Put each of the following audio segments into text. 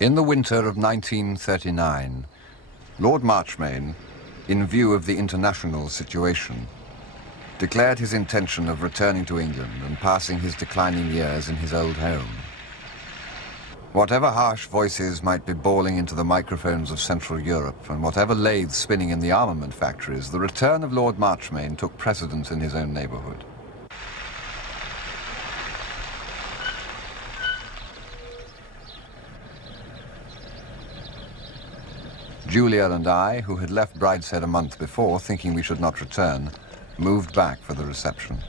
In the winter of 1939, Lord Marchmain, in view of the international situation, declared his intention of returning to England and passing his declining years in his old home. Whatever harsh voices might be bawling into the microphones of Central Europe, and whatever lathes spinning in the armament factories, the return of Lord Marchmain took precedence in his own neighbourhood. Julia and I, who had left Brideshead a month before, thinking we should not return, moved back for the reception.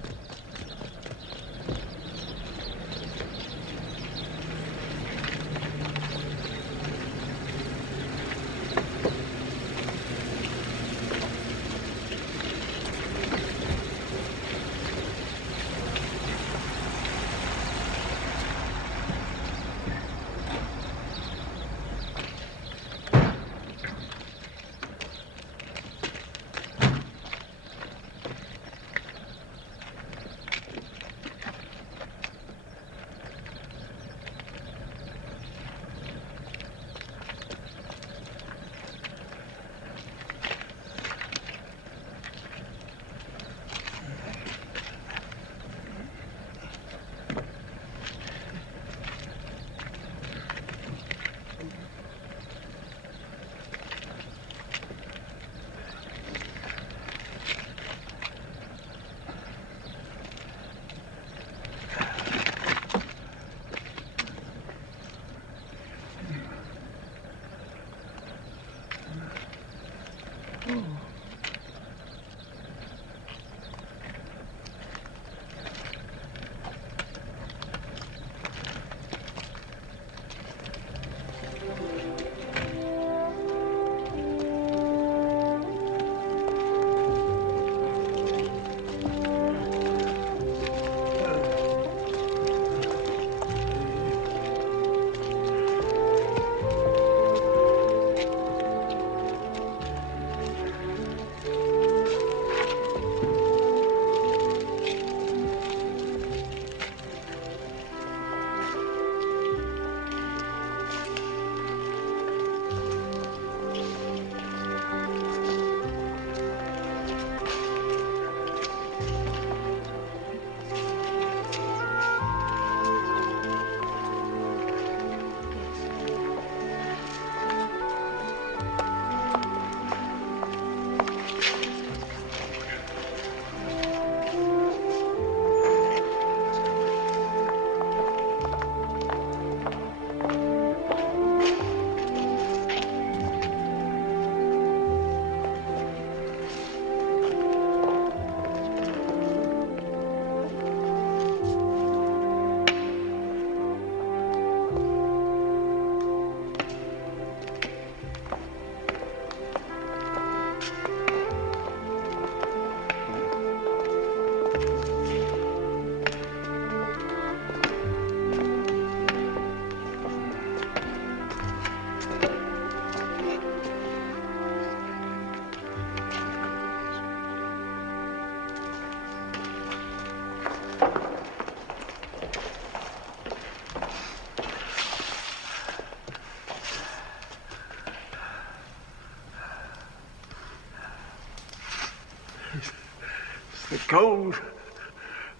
The cold.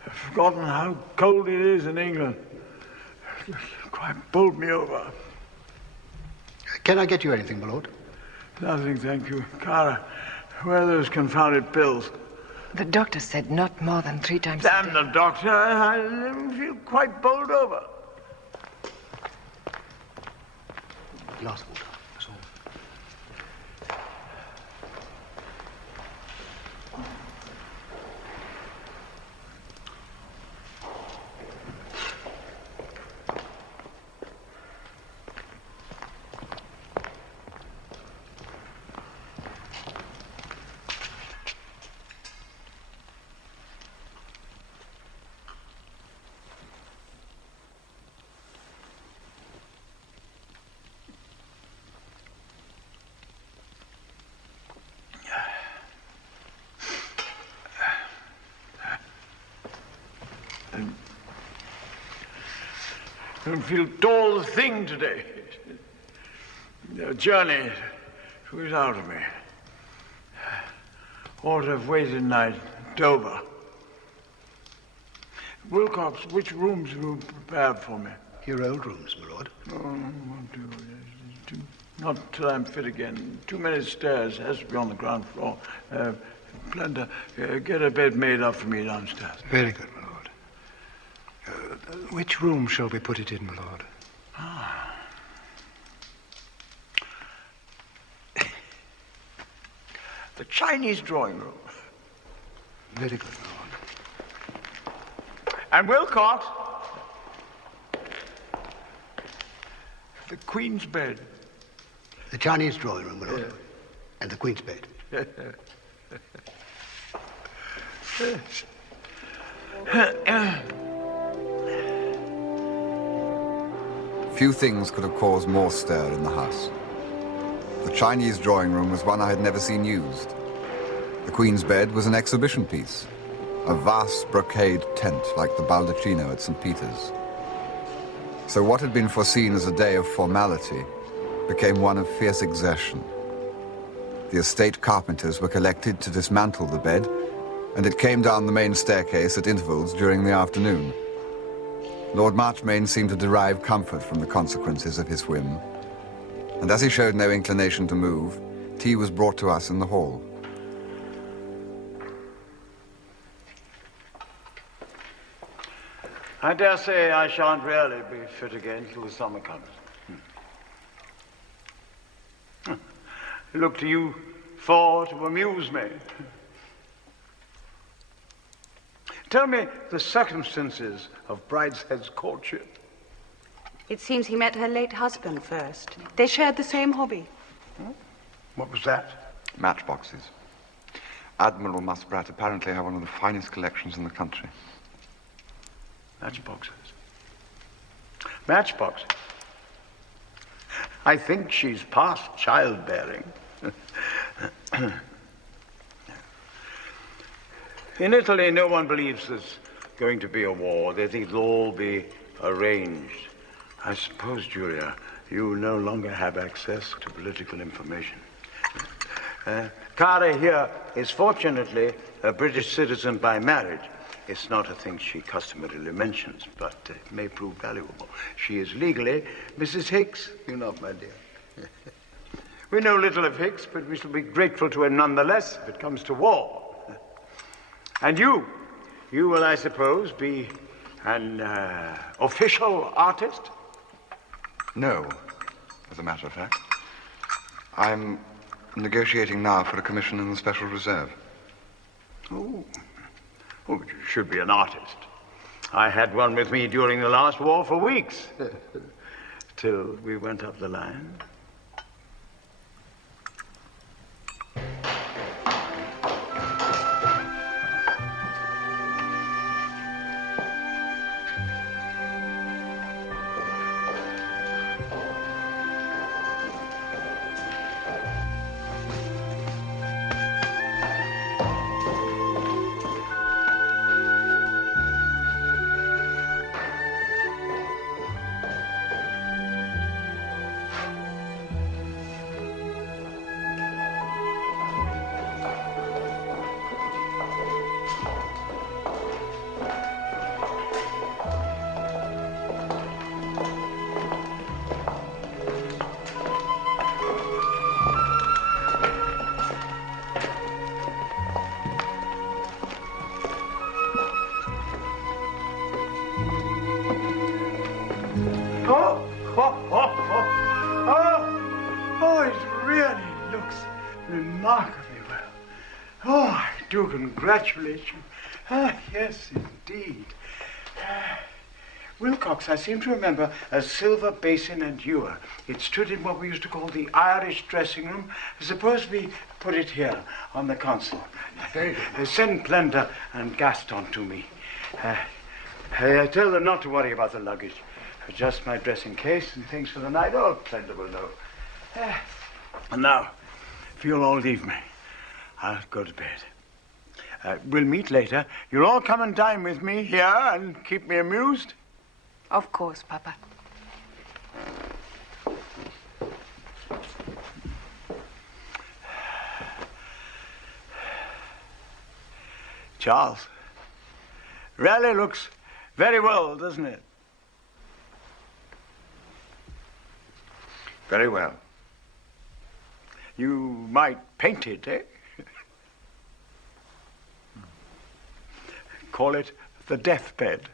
I've forgotten how cold it is in England. It quite bowled me over. Can I get you anything, my lord? Nothing, thank you. Cara, where are those confounded pills? The doctor said not more than 3 times a day. Damn the doctor. I feel quite bowled over. Glass of water, that's all. I don't feel tall a thing today. The journey was out of me. Ought to have waited night in Dover. Wilcox, which rooms were prepared for me? Your old rooms, my lord. Oh, won't do. Not till I'm fit again. Too many stairs. Has to be on the ground floor. Plender, get a bed made up for me downstairs. Very good, my lord. Which room shall we put it in, my lord? The Chinese drawing room. Very good, my lord. And Wilcox, the Queen's bed. The Chinese drawing room, my lord. Yeah. And the Queen's bed. Few things could have caused more stir in the house. The Chinese drawing room was one I had never seen used. The Queen's bed was an exhibition piece, a vast brocade tent like the baldacchino at St. Peter's. So what had been foreseen as a day of formality became one of fierce exertion. The estate carpenters were collected to dismantle the bed, and it came down the main staircase at intervals during the afternoon. Lord Marchmain seemed to derive comfort from the consequences of his whim, and as he showed no inclination to move, tea was brought to us in the hall. I dare say I shan't really be fit again till the summer comes. Look to you four to amuse me. Tell me the circumstances of Brideshead's courtship. It seems he met her late husband first. They shared the same hobby. What was that? Matchboxes. Admiral Muspratt apparently had one of the finest collections in the country. Matchboxes. Matchboxes? I think she's past childbearing. In Italy, no one believes there's going to be a war. They think it'll all be arranged. I suppose, Julia, you no longer have access to political information. Cara here is fortunately a British citizen by marriage. It's not a thing she customarily mentions, but it may prove valuable. She is legally Mrs. Hicks, you know, my dear. We know little of Hicks, but we shall be grateful to her nonetheless if it comes to war. And you will, I suppose, be an official artist? No, as a matter of fact. I'm negotiating now for a commission in the Special Reserve. Oh, you should be an artist. I had one with me during the last war for weeks, till we went up the line. Remarkably well. Oh, I do congratulate you. Yes, indeed. Wilcox, I seem to remember a silver basin and ewer. It stood in what we used to call the Irish dressing room. Suppose we put it here on the console. Very good. Send Plender and Gaston to me. Tell them not to worry about the luggage. Just my dressing case and things for the night. Oh, Plender will know. And now, if you'll all leave me, I'll go to bed. We'll meet later. You'll all come and dine with me here and keep me amused? Of course, Papa. Charles, really looks very well, doesn't it? Very well. You might paint it, eh? Call it the deathbed.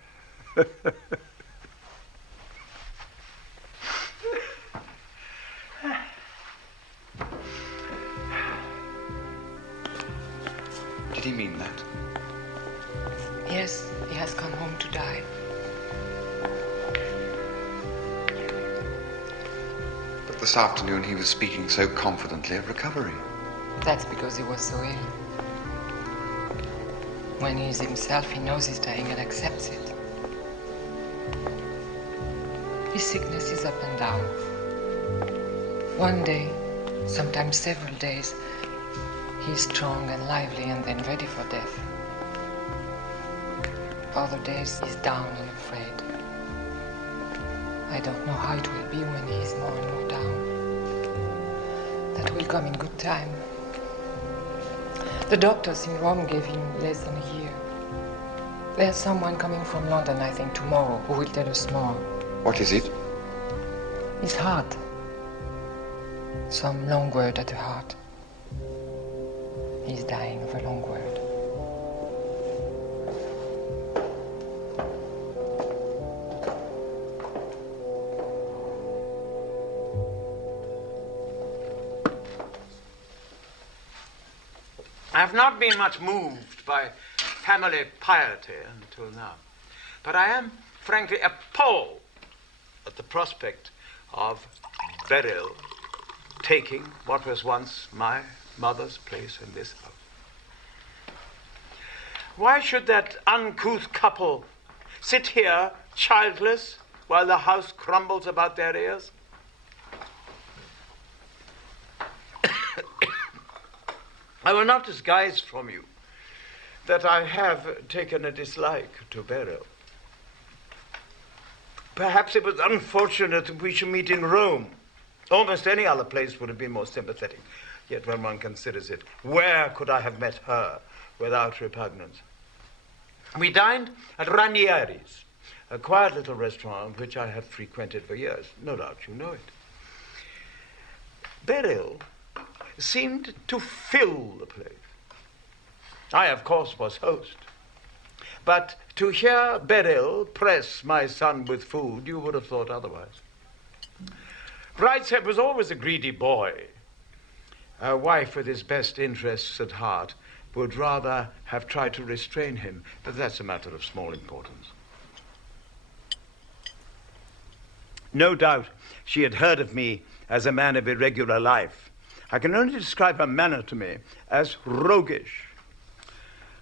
Did he mean that? Yes, he has come home to die. But this afternoon he was speaking so confidently of recovery. That's because he was so ill. When he's himself, he knows he's dying and accepts it. His sickness is up and down. One day, sometimes several days, he's strong and lively and then ready for death. Other days, he's down and afraid. I don't know how it will be when he's more and more down. That will come in good time. The doctors in Rome gave him less than a year. There's someone coming from London, I think, tomorrow, who will tell us more. What is it? His heart. Some long word at the heart. He's dying of a long word. I've not been much moved by family piety until now, but I am frankly appalled at the prospect of Beryl taking what was once my mother's place in this house. Why should that uncouth couple sit here childless while the house crumbles about their ears? I will not disguise from you that I have taken a dislike to Beryl. Perhaps it was unfortunate that we should meet in Rome. Almost any other place would have been more sympathetic. Yet when one considers it, where could I have met her without repugnance? We dined at Ranieri's, a quiet little restaurant which I have frequented for years. No doubt you know it. Beryl seemed to fill the place. I, of course, was host. But to hear Beryl press my son with food, you would have thought otherwise. Brideshead was always a greedy boy. A wife with his best interests at heart would rather have tried to restrain him, but that's a matter of small importance. No doubt she had heard of me as a man of irregular life. I can only describe her manner to me as roguish.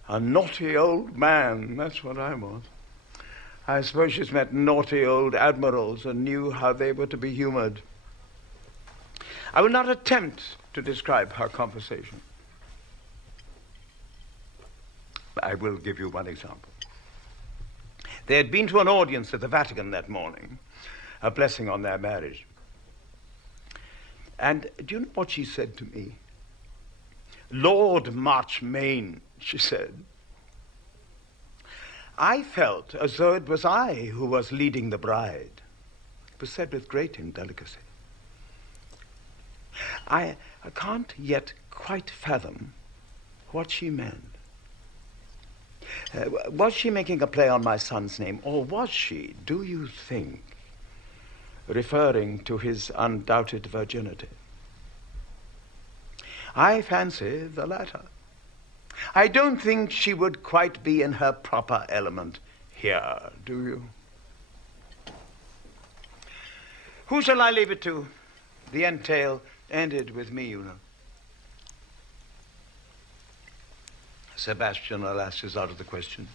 A naughty old man, that's what I was. I suppose she's met naughty old admirals and knew how they were to be humored. I will not attempt to describe her conversation. I will give you one example. They had been to an audience at the Vatican that morning, a blessing on their marriage. And do you know what she said to me? Lord Marchmain, she said. I felt as though it was I who was leading the bride. It was said with great indelicacy. I can't yet quite fathom what she meant. Was she making a play on my son's name, or was she, do you think, referring to his undoubted virginity? I fancy the latter. I don't think she would quite be in her proper element here, do you? Who shall I leave it to? The entail ended with me, you know. Sebastian, alas, is out of the question.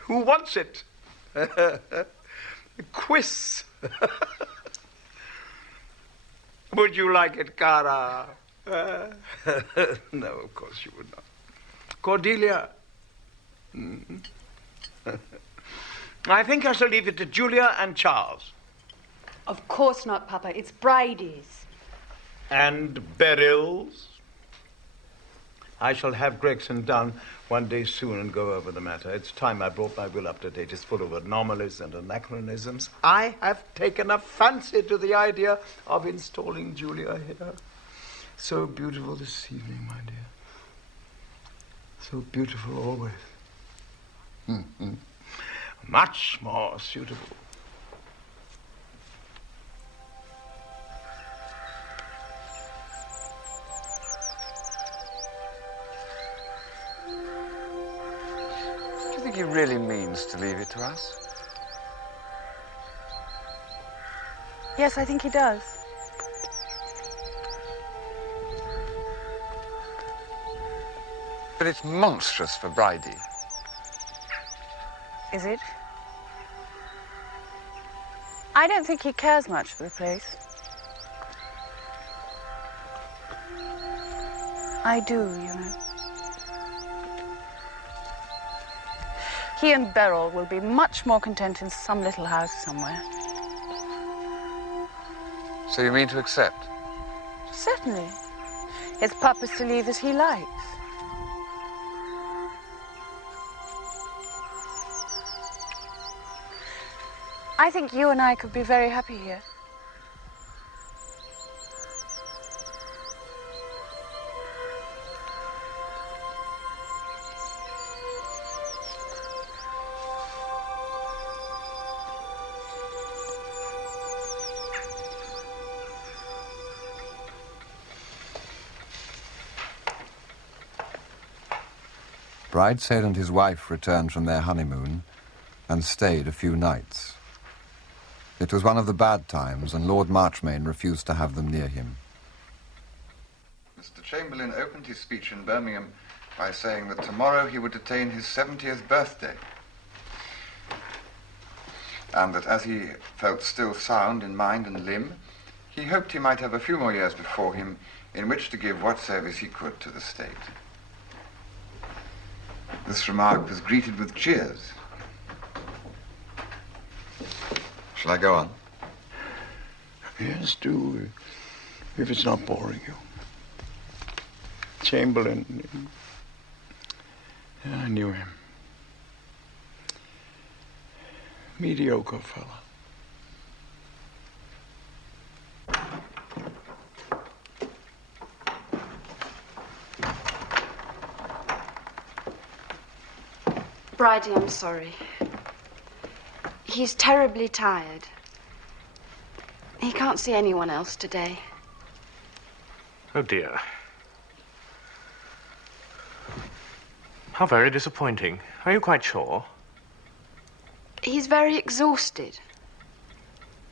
Who wants it? Quiz. Would you like it, Cara? No, of course you would not. Cordelia? I think I shall leave it to Julia and Charles. Of course not, Papa. It's Bridie's. And Beryl's? I shall have Gregson down one day soon and go over the matter. It's time I brought my will up to date. It's full of anomalies and anachronisms. I have taken a fancy to the idea of installing Julia here. So beautiful this evening, my dear. So beautiful always. Mm-hmm. Much more suitable. Do you think he really means to leave it to us? Yes, I think he does. But it's monstrous for Bridie. Is it? I don't think he cares much for the place. I do, you know. He and Beryl will be much more content in some little house somewhere. So you mean to accept? Certainly. His purpose to leave as he likes. I think you and I could be very happy here. Brideshead and his wife returned from their honeymoon and stayed a few nights. It was one of the bad times, and Lord Marchmain refused to have them near him. Mr. Chamberlain opened his speech in Birmingham by saying that tomorrow he would attain his 70th birthday, and that as he felt still sound in mind and limb, he hoped he might have a few more years before him in which to give what service he could to the state. This remark was greeted with cheers. Shall I go on? Yes, do, if it's not boring you. Chamberlain, I knew him. Mediocre fella. Bridie, I'm sorry. He's terribly tired. He can't see anyone else today. Oh, dear. How very disappointing. Are you quite sure? He's very exhausted.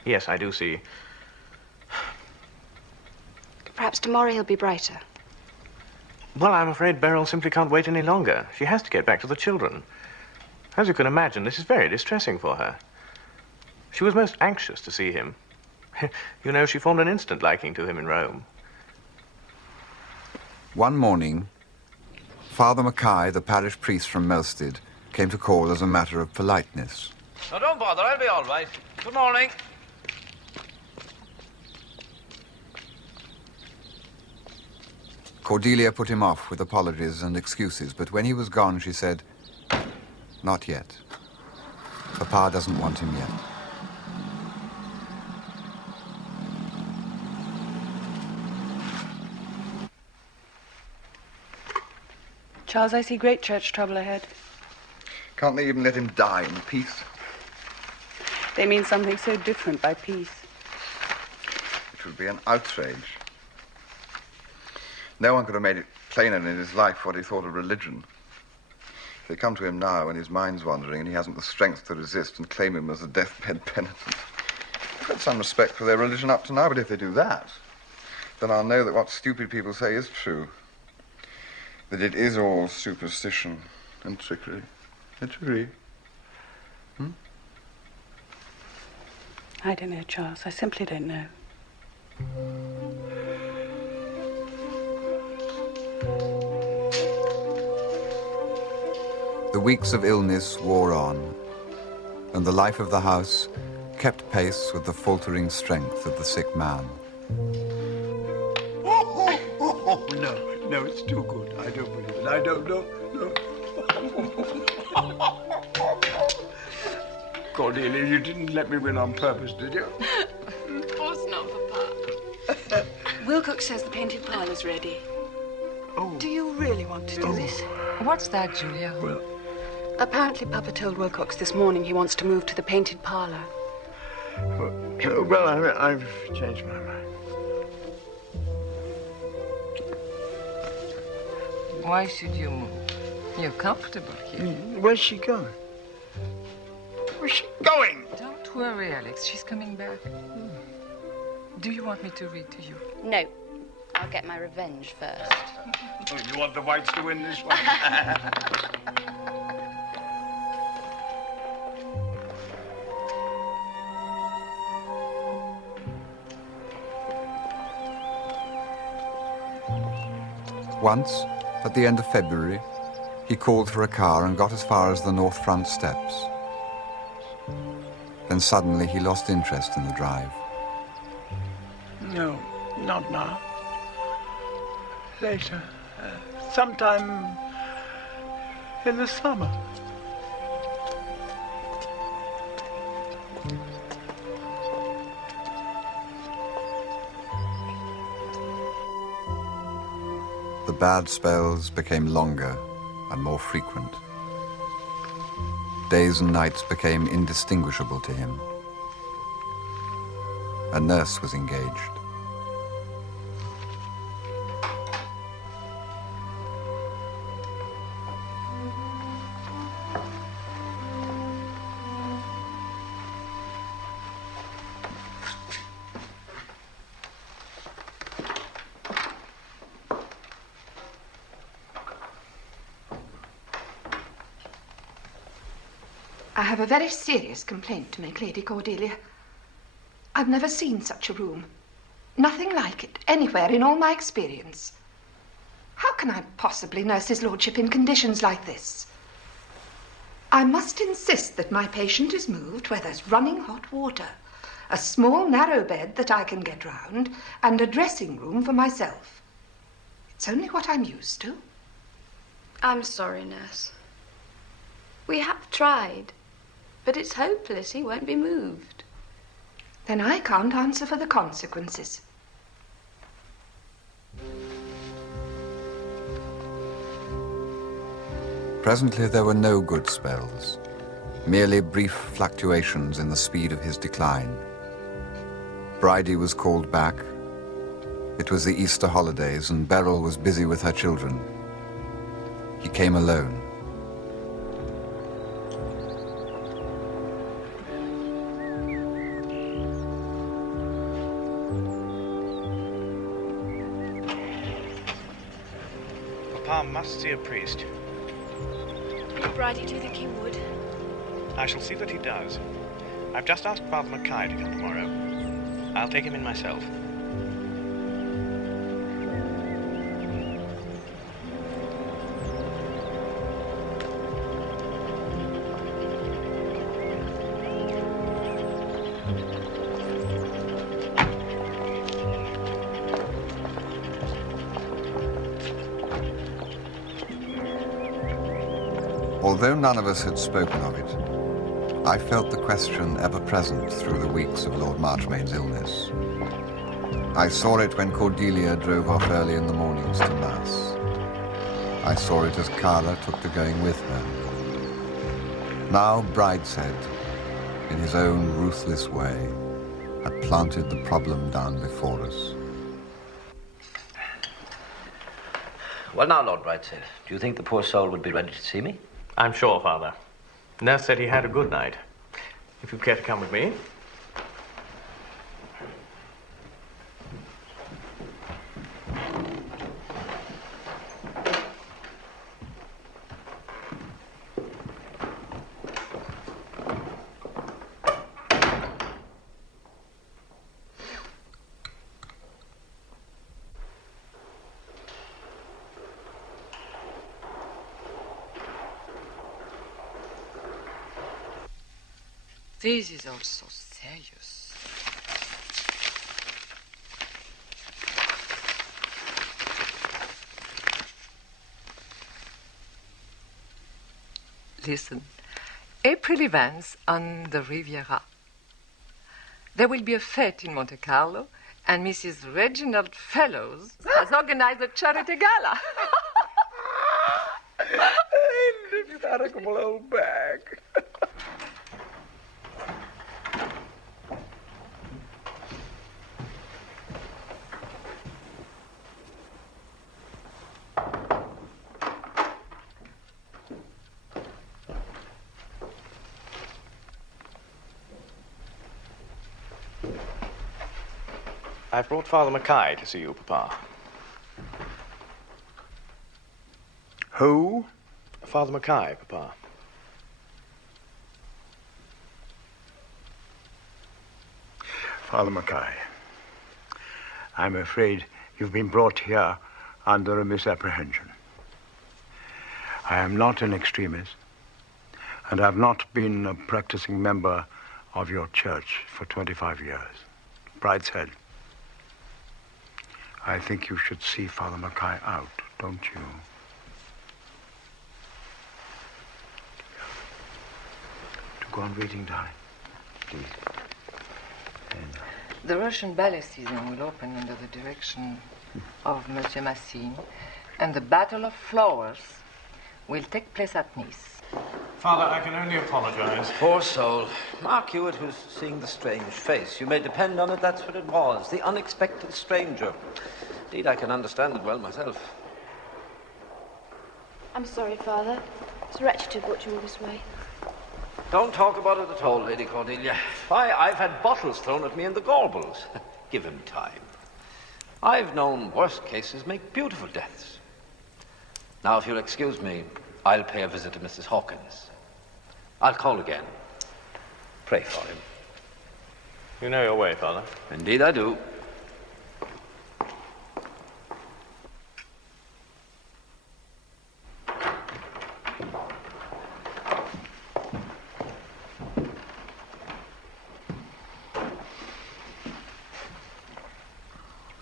Yes, I do see. Perhaps tomorrow he'll be brighter. Well, I'm afraid Beryl simply can't wait any longer. She has to get back to the children. As you can imagine, this is very distressing for her. She was most anxious to see him. You know, she formed an instant liking to him in Rome. One morning, Father Mackay, the parish priest from Melstead, came to call as a matter of politeness. No, don't bother. I'll be all right. Good morning. Cordelia put him off with apologies and excuses, but when he was gone, she said, "Not yet. Papa doesn't want him yet." Charles, I see great church trouble ahead. Can't they even let him die in peace? They mean something so different by peace. It would be an outrage. No one could have made it plainer in his life what he thought of religion. If they come to him now when his mind's wandering and he hasn't the strength to resist and claim him as a deathbed penitent. I've had some respect for their religion up to now, but if they do that, then I'll know that what stupid people say is true. That it is all superstition and trickery. Trickery. I don't know, Charles. I simply don't know. The weeks of illness wore on, and the life of the house kept pace with the faltering strength of the sick man. Oh, no. No, it's too good. I don't believe it. I don't know. No. Cordelia, you didn't let me win on purpose, did you? Of course not, Papa. Wilcox says the painted parlour's ready. Oh. Do you really want to do this? What's that, Julia? Well, Apparently, Papa told Wilcox this morning he wants to move to the painted parlour. I've changed my mind. Why should you move? You're comfortable here. Where's she going? Where's she going? Don't worry, Alex. She's coming back. Do you want me to read to you? No. I'll get my revenge first. Oh, you want the whites to win this one? Once, at the end of February, he called for a car and got as far as the north front steps. Then suddenly he lost interest in the drive. No, not now. Later. Sometime in the summer. The bad spells became longer and more frequent. Days and nights became indistinguishable to him. A nurse was engaged. I have a very serious complaint to make, Lady Cordelia. I've never seen such a room. Nothing like it, anywhere in all my experience. How can I possibly nurse his lordship in conditions like this? I must insist that my patient is moved where there's running hot water, a small, narrow bed that I can get round, and a dressing room for myself. It's only what I'm used to. I'm sorry, nurse. We have tried, but it's hopeless. He won't be moved. Then I can't answer for the consequences. Presently there were no good spells, merely brief fluctuations in the speed of his decline. Bridie was called back. It was the Easter holidays and Beryl was busy with her children. He came alone. Papa must see a priest. Bridie, do you think he would? I shall see that he does. I've just asked Father Mackay to come tomorrow. I'll take him in myself. Although none of us had spoken of it, I felt the question ever present through the weeks of Lord Marchmain's illness. I saw it when Cordelia drove off early in the mornings to Mass. I saw it as Carla took to going with her. Now Brideshead, in his own ruthless way, had planted the problem down before us. Well now, Lord Brideshead, do you think the poor soul would be ready to see me? I'm sure, Father. Nurse said he had a good night. If you'd care to come with me. This is all so serious. Listen. April events on the Riviera. There will be a fete in Monte Carlo, and Mrs. Reginald Fellows has organized a charity gala. Lyrical old bag. I've brought Father Mackay to see you, Papa. Who? Father Mackay, Papa. Father Mackay, I'm afraid you've been brought here under a misapprehension. I am not an extremist, and I've not been a practicing member of your church for 25 years. Brideshead. I think you should see Father Mackay out, don't you? To go on reading time, please. The Russian ballet season will open under the direction of Monsieur Massine, and the Battle of Flowers will take place at Nice. Father, I can only apologize. Poor soul. Mark Hewitt was seeing the strange face. You may depend on it, that's what it was. The unexpected stranger. Indeed, I can understand it well myself. I'm sorry, Father. It's wretched to have brought you all this way. Don't talk about it at all, Lady Cordelia. Why, I've had bottles thrown at me in the Gorbals. Give him time. I've known worse cases make beautiful deaths. Now, if you'll excuse me, I'll pay a visit to Mrs. Hawkins. I'll call again. Pray for him. You know your way, Father. Indeed I do.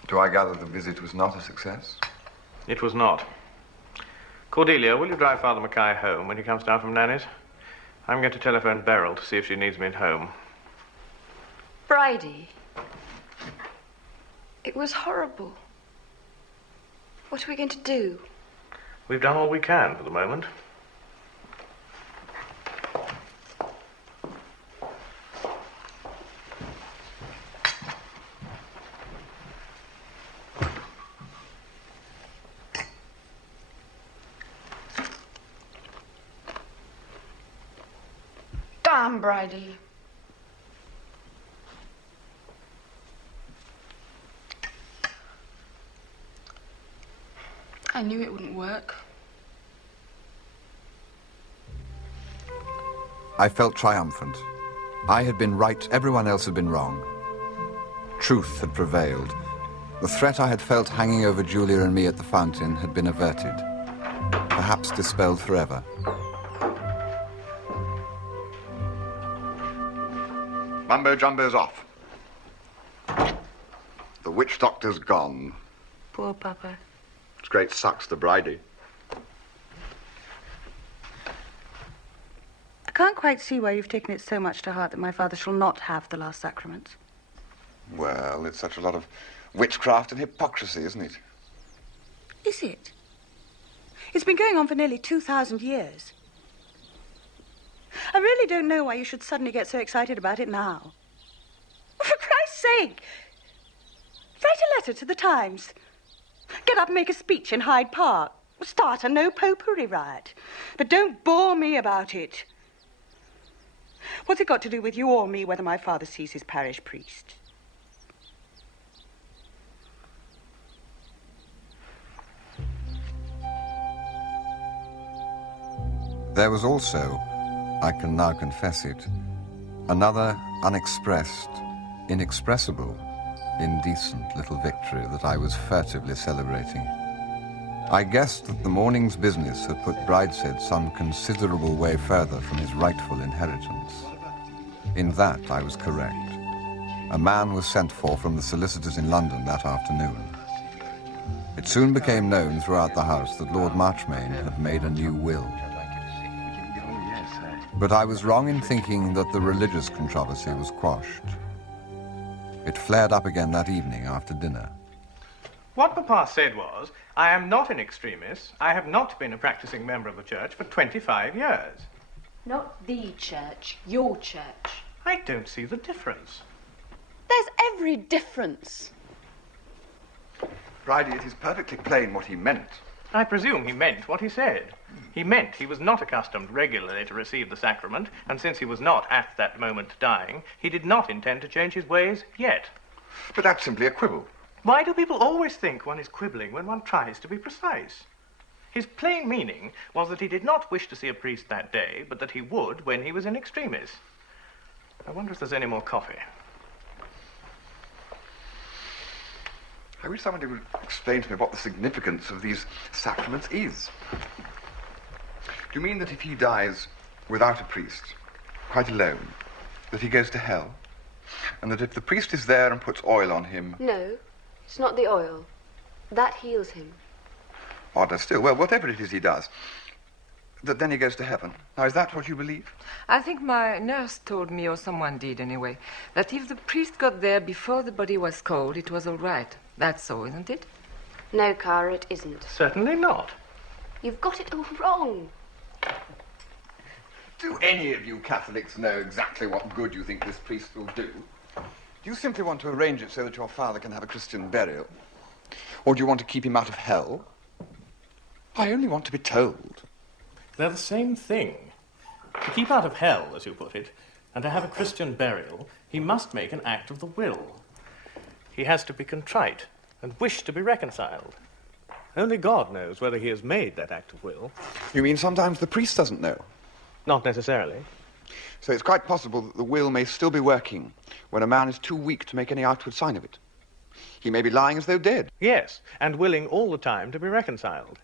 Do I gather the visit was not a success? It was not. Cordelia, will you drive Father Mackay home when he comes down from Nanny's? I'm going to telephone Beryl to see if she needs me at home. Bridie. It was horrible. What are we going to do? We've done all we can for the moment. Damn, Bridie. I knew it wouldn't work. I felt triumphant. I had been right, everyone else had been wrong. Truth had prevailed. The threat I had felt hanging over Julia and me at the fountain had been averted, perhaps dispelled forever. Mumbo Jumbo's off. The witch doctor's gone. Poor Papa. It's great sucks to Bridie. I can't quite see why you've taken it so much to heart that my father shall not have the last sacrament. Well, it's such a lot of witchcraft and hypocrisy, isn't it? Is it? It's been going on for nearly 2,000 years. I really don't know why you should suddenly get so excited about it now. For Christ's sake! Write a letter to the Times. Get up and make a speech in Hyde Park. Start a no-popery riot. But don't bore me about it. What's it got to do with you or me whether my father sees his parish priest? There was also, I can now confess it, another unexpressed, inexpressible, indecent little victory that I was furtively celebrating. I guessed that the morning's business had put Brideshead some considerable way further from his rightful inheritance. In that I was correct. A man was sent for from the solicitors in London that afternoon. It soon became known throughout the house that Lord Marchmain had made a new will. But I was wrong in thinking that the religious controversy was quashed. It flared up again that evening after dinner. What Papa said was, I am not an extremist. I have not been a practicing member of the church for 25 years. Not the church, your church. I don't see the difference. There's every difference. Bridie, it is perfectly plain what he meant. I presume he meant what he said. He meant he was not accustomed regularly to receive the sacrament, and since he was not at that moment dying, he did not intend to change his ways yet. But that's simply a quibble. Why do people always think one is quibbling when one tries to be precise? His plain meaning was that he did not wish to see a priest that day, but that he would when he was in extremis. I wonder if there's any more coffee. I wish somebody would explain to me what the significance of these sacraments is. Do you mean that if he dies without a priest, quite alone, that he goes to hell? And that if the priest is there and puts oil on him... No, it's not the oil. That heals him. Odder still. Well, whatever it is he does, that then he goes to heaven. Now, is that what you believe? I think my nurse told me, or someone did anyway, that if the priest got there before the body was cold, it was all right. That's so, isn't it? No, Cara, it isn't. Certainly not. You've got it all wrong. Do any of you Catholics know exactly what good you think this priest will do? Do you simply want to arrange it so that your father can have a Christian burial? Or do you want to keep him out of hell? I only want to be told. They're the same thing. To keep out of hell, as you put it, and to have a Christian burial, he must make an act of the will. He has to be contrite and wish to be reconciled. Only God knows whether he has made that act of will. You mean sometimes the priest doesn't know? Not necessarily. So it's quite possible that the will may still be working when a man is too weak to make any outward sign of it. He may be lying as though dead. Yes, and willing all the time to be reconciled.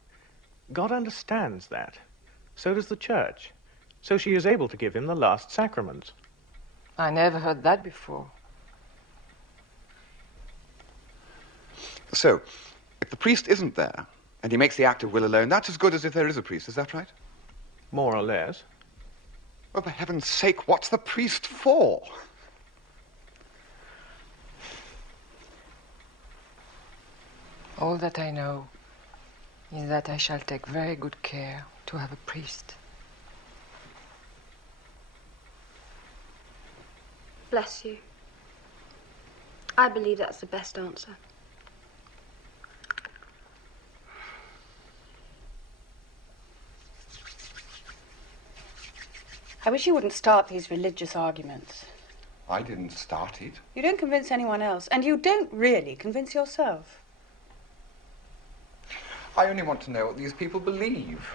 God understands that. So does the church. So she is able to give him the last sacrament. I never heard that before. So, if the priest isn't there, and he makes the act of will alone, that's as good as if there is a priest, is that right? More or less. Well, for heaven's sake, what's the priest for? All that I know is that I shall take very good care to have a priest. Bless you. I believe that's the best answer. I wish you wouldn't start these religious arguments. I didn't start it. You don't convince anyone else, and you don't really convince yourself. I only want to know what these people believe.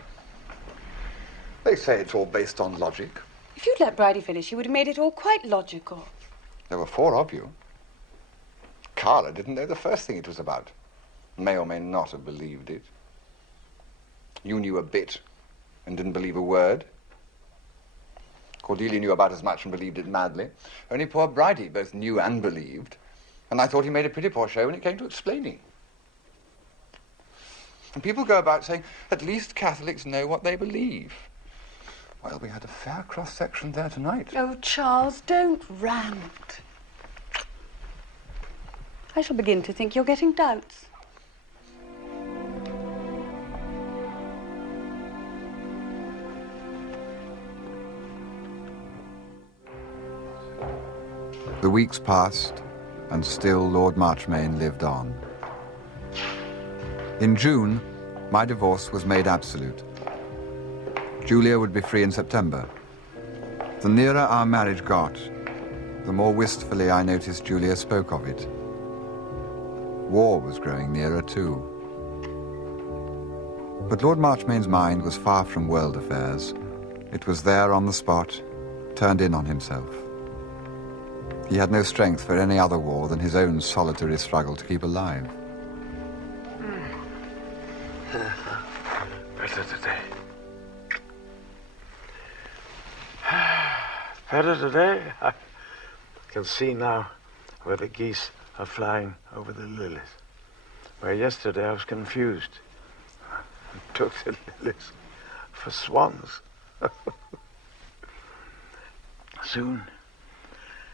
They say it's all based on logic. If you'd let Bridie finish, you would have made it all quite logical. There were 4 of you. Cara didn't know the first thing it was about. May or may not have believed it. You knew a bit and didn't believe a word. Cordelia knew about as much and believed it madly. Only poor Bridie both knew and believed. And I thought he made a pretty poor show when it came to explaining. And people go about saying, at least Catholics know what they believe. Well, we had a fair cross-section there tonight. Oh, Charles, don't rant. I shall begin to think you're getting doubts. The weeks passed, and still Lord Marchmain lived on. In June, my divorce was made absolute. Julia would be free in September. The nearer our marriage got, the more wistfully I noticed Julia spoke of it. War was growing nearer, too. But Lord Marchmain's mind was far from world affairs. It was there on the spot, turned in on himself. He had no strength for any other war than his own solitary struggle to keep alive. Better today. Better today. I can see now where the geese are flying over the lilies. Where yesterday I was confused and took the lilies for swans. Soon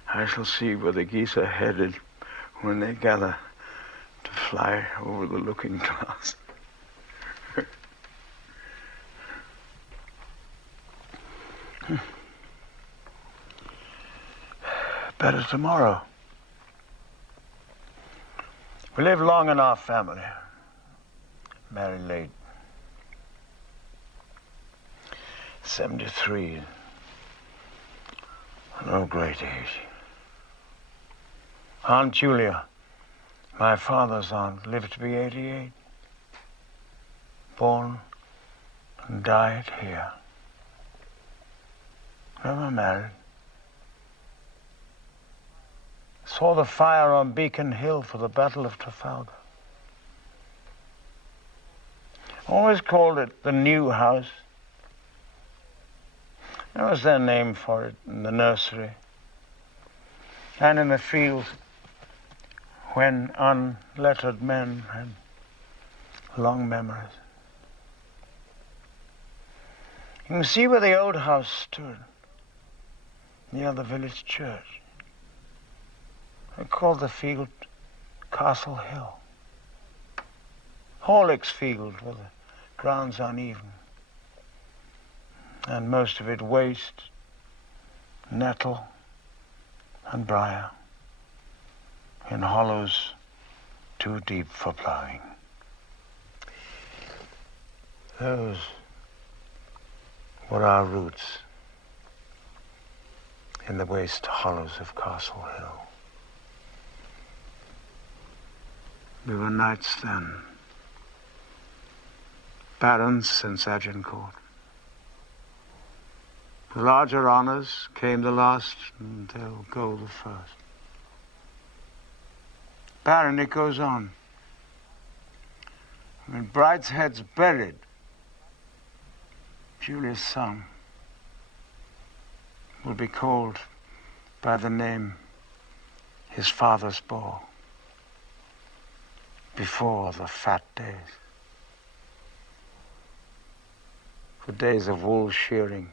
I shall see where the geese are headed when they gather to fly over the looking glass. Better tomorrow. We live long in our family. Marry late. 73. No great age. Aunt Julia, my father's aunt, lived to be 88. Born and died here. Never married. Saw the fire on Beacon Hill for the Battle of Trafalgar. Always called it the new house. That was their name for it in the nursery and in the fields when unlettered men had long memories. You can see where the old house stood, near the village church. They called the field Castle Hill. Horlick's field, where the ground's uneven, and most of it waste, nettle, and briar, in hollows too deep for plowing. Those were our roots in the waste hollows of Castle Hill. We were knights then, barons since Agincourt. The larger honors came the last, and they'll go the first. Baron, it goes on. When Brideshead's buried, Julia's son will be called by the name his fathers bore before the fat days. The days of wool shearing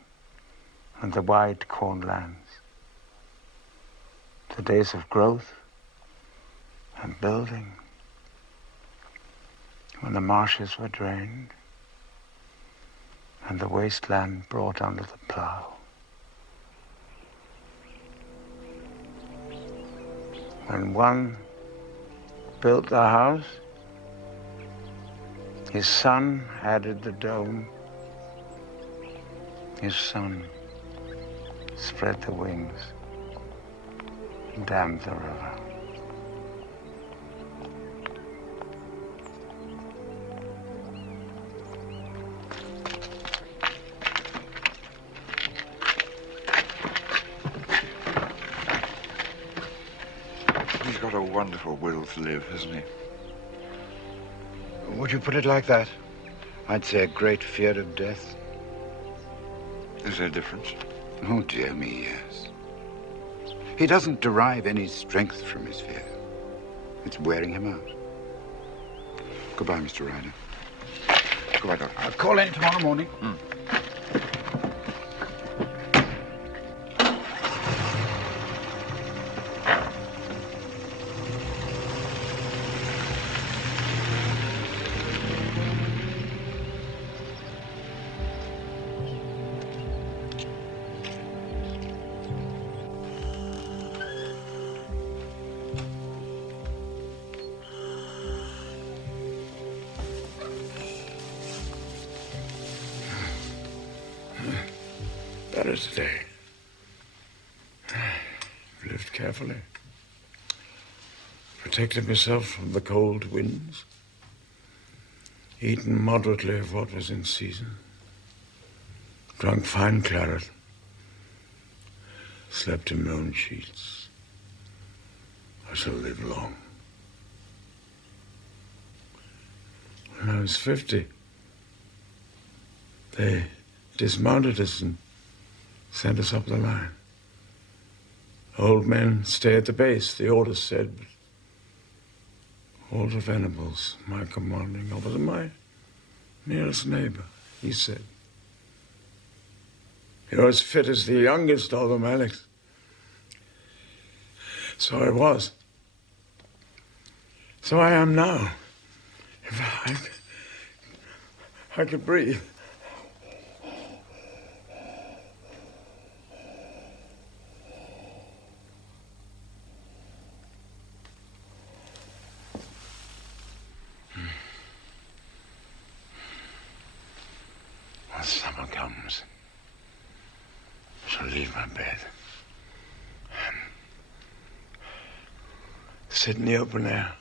and the wide cornlands. The days of growth and building, when the marshes were drained and the wasteland brought under the plough. When one built the house, his son added the dome. His son spread the wings and dammed the river. He's got a wonderful will to live, hasn't he? Would you put it like that? I'd say a great fear of death. Is there a difference? Oh, dear me, yes. He doesn't derive any strength from his fear. It's wearing him out. Goodbye, Mr. Ryder. Goodbye, Doctor. I'll call in tomorrow morning. Better today. Lived carefully. Protected myself from the cold winds. Eaten moderately of what was in season. Drunk fine claret. Slept in my own sheets. I shall live long. When I was 50, they dismounted us and sent us up the line. Old men stay at the base, the orders said. Walter Venables, my commanding officer, my nearest neighbor, he said. You're as fit as the youngest of them, Alex. So I was. So I am now. If I could breathe. When summer comes, I shall leave my bed and sit in the open air,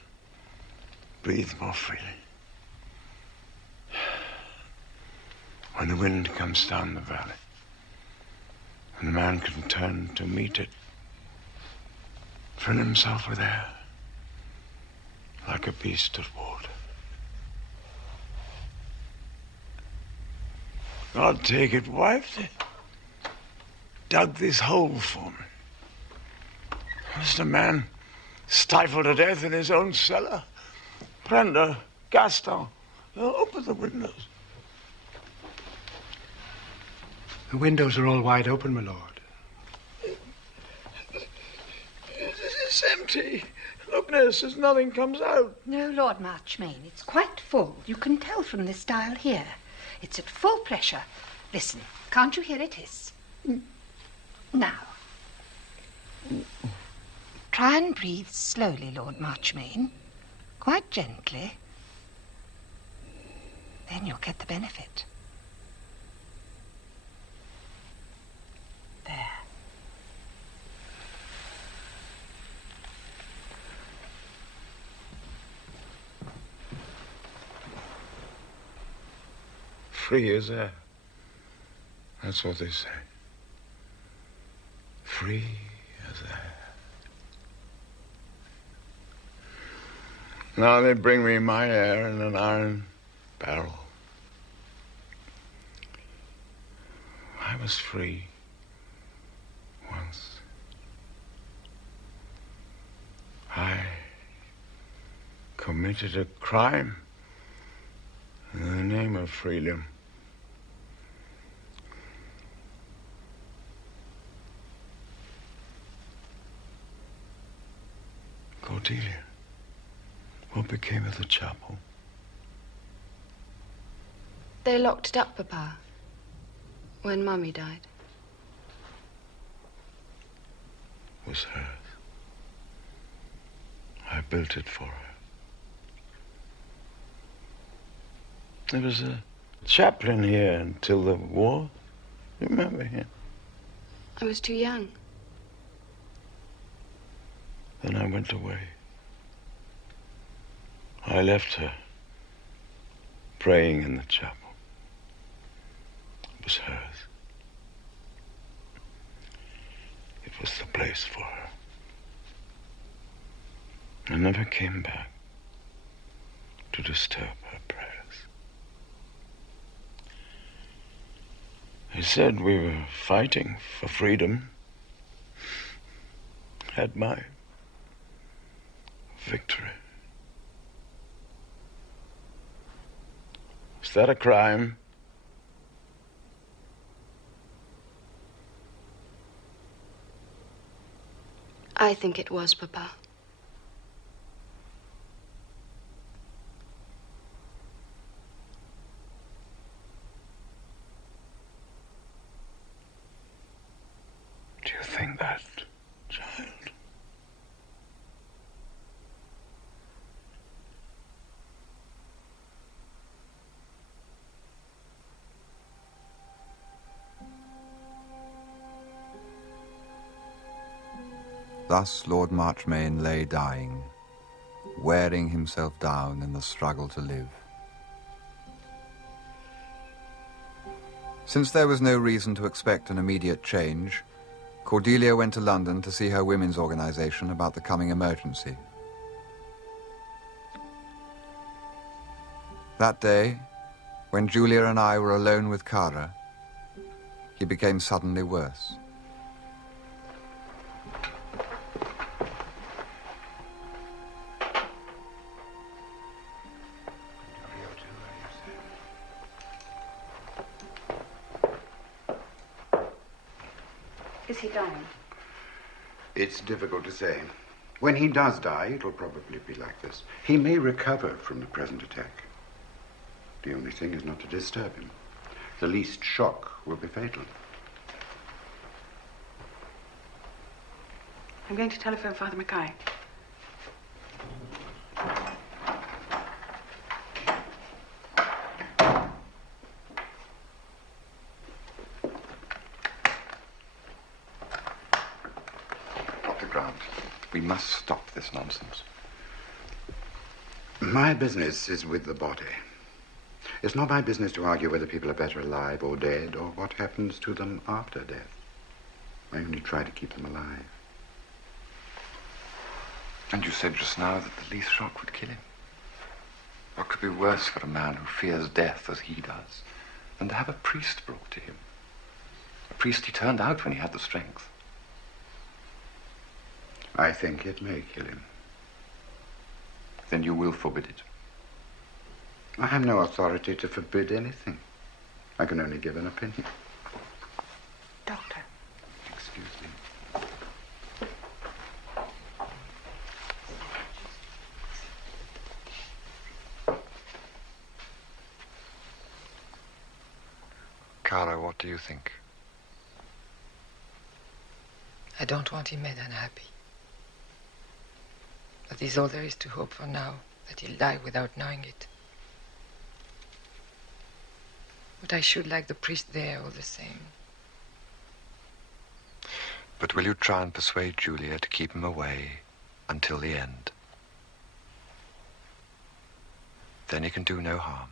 breathe more freely. When the wind comes down the valley, and the man can turn to meet it, fill himself with air, like a beast of water. God take it, wife, they dug this hole for me. Was the man stifled to death in his own cellar? Brenda, Gaston, open the windows. The windows are all wide open, my lord. It's empty. Look, nurse, there's nothing comes out. No, Lord Marchmain, it's quite full. You can tell from this dial here. It's at full pressure. Listen, can't you hear it hiss? Now. Try and breathe slowly, Lord Marchmain. Quite gently. Then you'll get the benefit. There. Free as air. That's what they say. Free as air. Now they bring me my air in an iron barrel. I was free once. I committed a crime in the name of freedom. Cordelia, what became of the chapel? They locked it up, Papa, when Mummy died. It was hers. I built it for her. There was a chaplain here until the war. You remember him? I was too young. Then I went away. I left her praying in the chapel. It was hers. It was the place for her. I never came back to disturb her prayers. They said we were fighting for freedom. Had my victory. Is that a crime? I think it was, Papa. Do you think that, child? Thus Lord Marchmain lay dying, wearing himself down in the struggle to live. Since there was no reason to expect an immediate change, Cordelia went to London to see her women's organization about the coming emergency. That day, when Julia and I were alone with Cara, he became suddenly worse. Is he dying? It's difficult to say. When he does die, it'll probably be like this. He may recover from the present attack. The only thing is not to disturb him. The least shock will be fatal. I'm going to telephone Father Mackay. Dr. Grant, we must stop this nonsense. My business is with the body. It's not my business to argue whether people are better alive or dead or what happens to them after death. I only try to keep them alive. And you said just now that the least shock would kill him. What could be worse for a man who fears death as he does than to have a priest brought to him? A priest he turned out when he had the strength. I think it may kill him. Then you will forbid it. I have no authority to forbid anything. I can only give an opinion. Doctor. Excuse me. Cara, what do you think? I don't want him made unhappy. That is all there is to hope for now, that he'll die without knowing it. But I should like the priest there all the same. But will you try and persuade Julia to keep him away until the end? Then he can do no harm.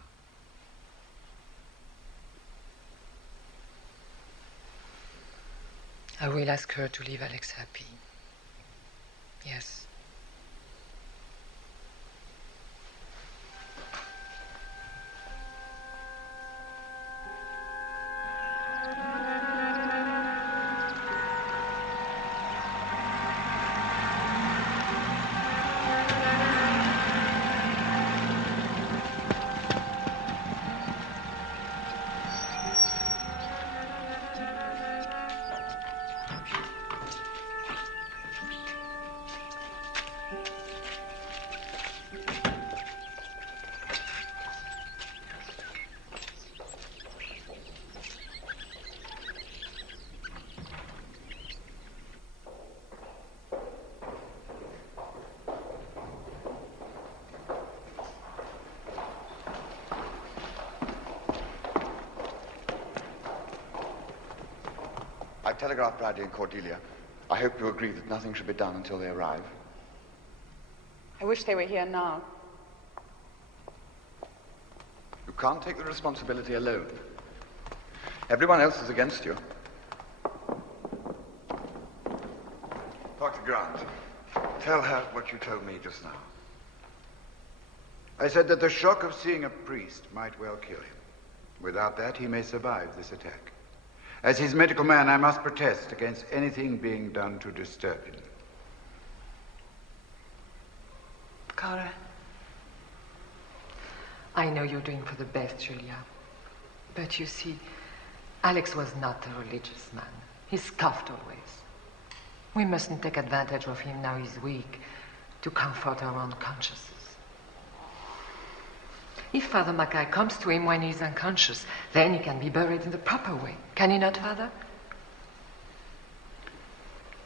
I will ask her to leave Alex happy. Yes. I've telegraphed Bradley and Cordelia. I hope you agree that nothing should be done until they arrive. I wish they were here now. You can't take the responsibility alone. Everyone else is against you. Dr. Grant, tell her what you told me just now. I said that the shock of seeing a priest might well kill him. Without that, he may survive this attack. As his medical man, I must protest against anything being done to disturb him. Cara. I know you're doing for the best, Julia. But you see, Alex was not a religious man. He scoffed always. We mustn't take advantage of him now he's weak to comfort our own consciences. If Father Mackay comes to him when he's unconscious, then he can be buried in the proper way. Can he not, Father?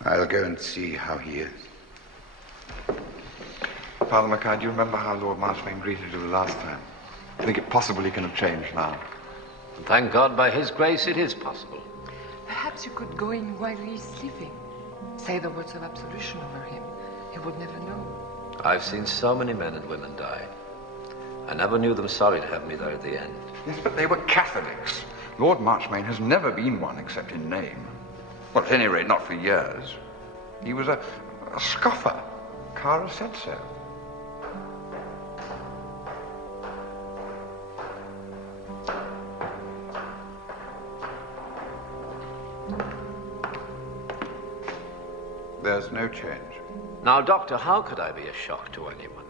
I'll go and see how he is. Father Mackay, do you remember how Lord Marchmain greeted you the last time? Do you think it possible he can have changed now? And thank God, by his grace, it is possible. Perhaps you could go in while he's sleeping. Say the words of absolution over him. He would never know. I've seen so many men and women die. I never knew them sorry to have me there at the end. Yes, but they were Catholics. Lord Marchmain has never been one except in name. Well, at any rate, not for years. He was a scoffer. Cara said so. There's no change. Now, Doctor, how could I be a shock to anyone?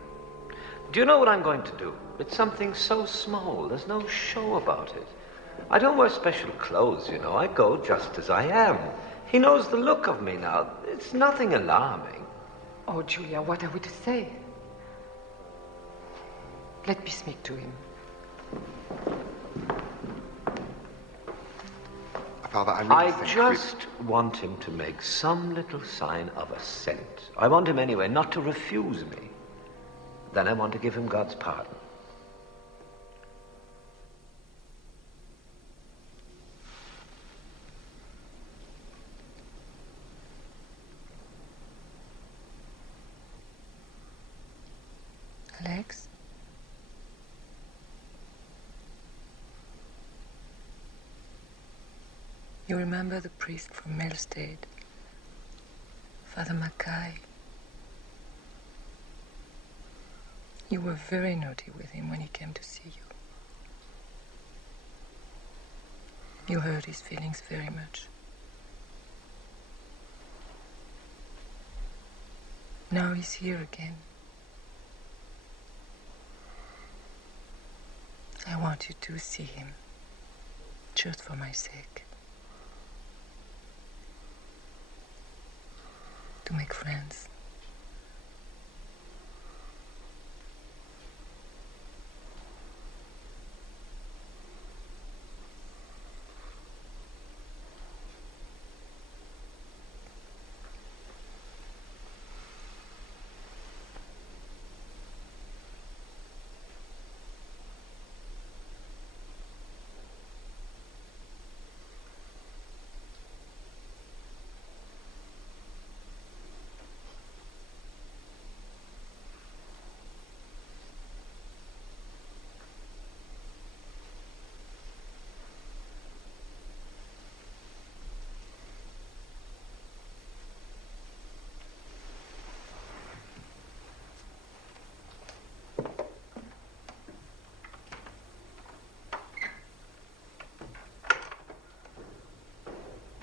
Do you know what I'm going to do? It's something so small. There's no show about it. I don't wear special clothes, you know. I go just as I am. He knows the look of me now. It's nothing alarming. Oh, Julia, what are we to say? Let me speak to him. Father, I really think just want him to make some little sign of assent. I want him anyway not to refuse me. Then I want to give him God's pardon. Alex? You remember the priest from Millstead, Father Mackay? You were very naughty with him when he came to see you. You hurt his feelings very much. Now he's here again. I want you to see him, just for my sake. To make friends.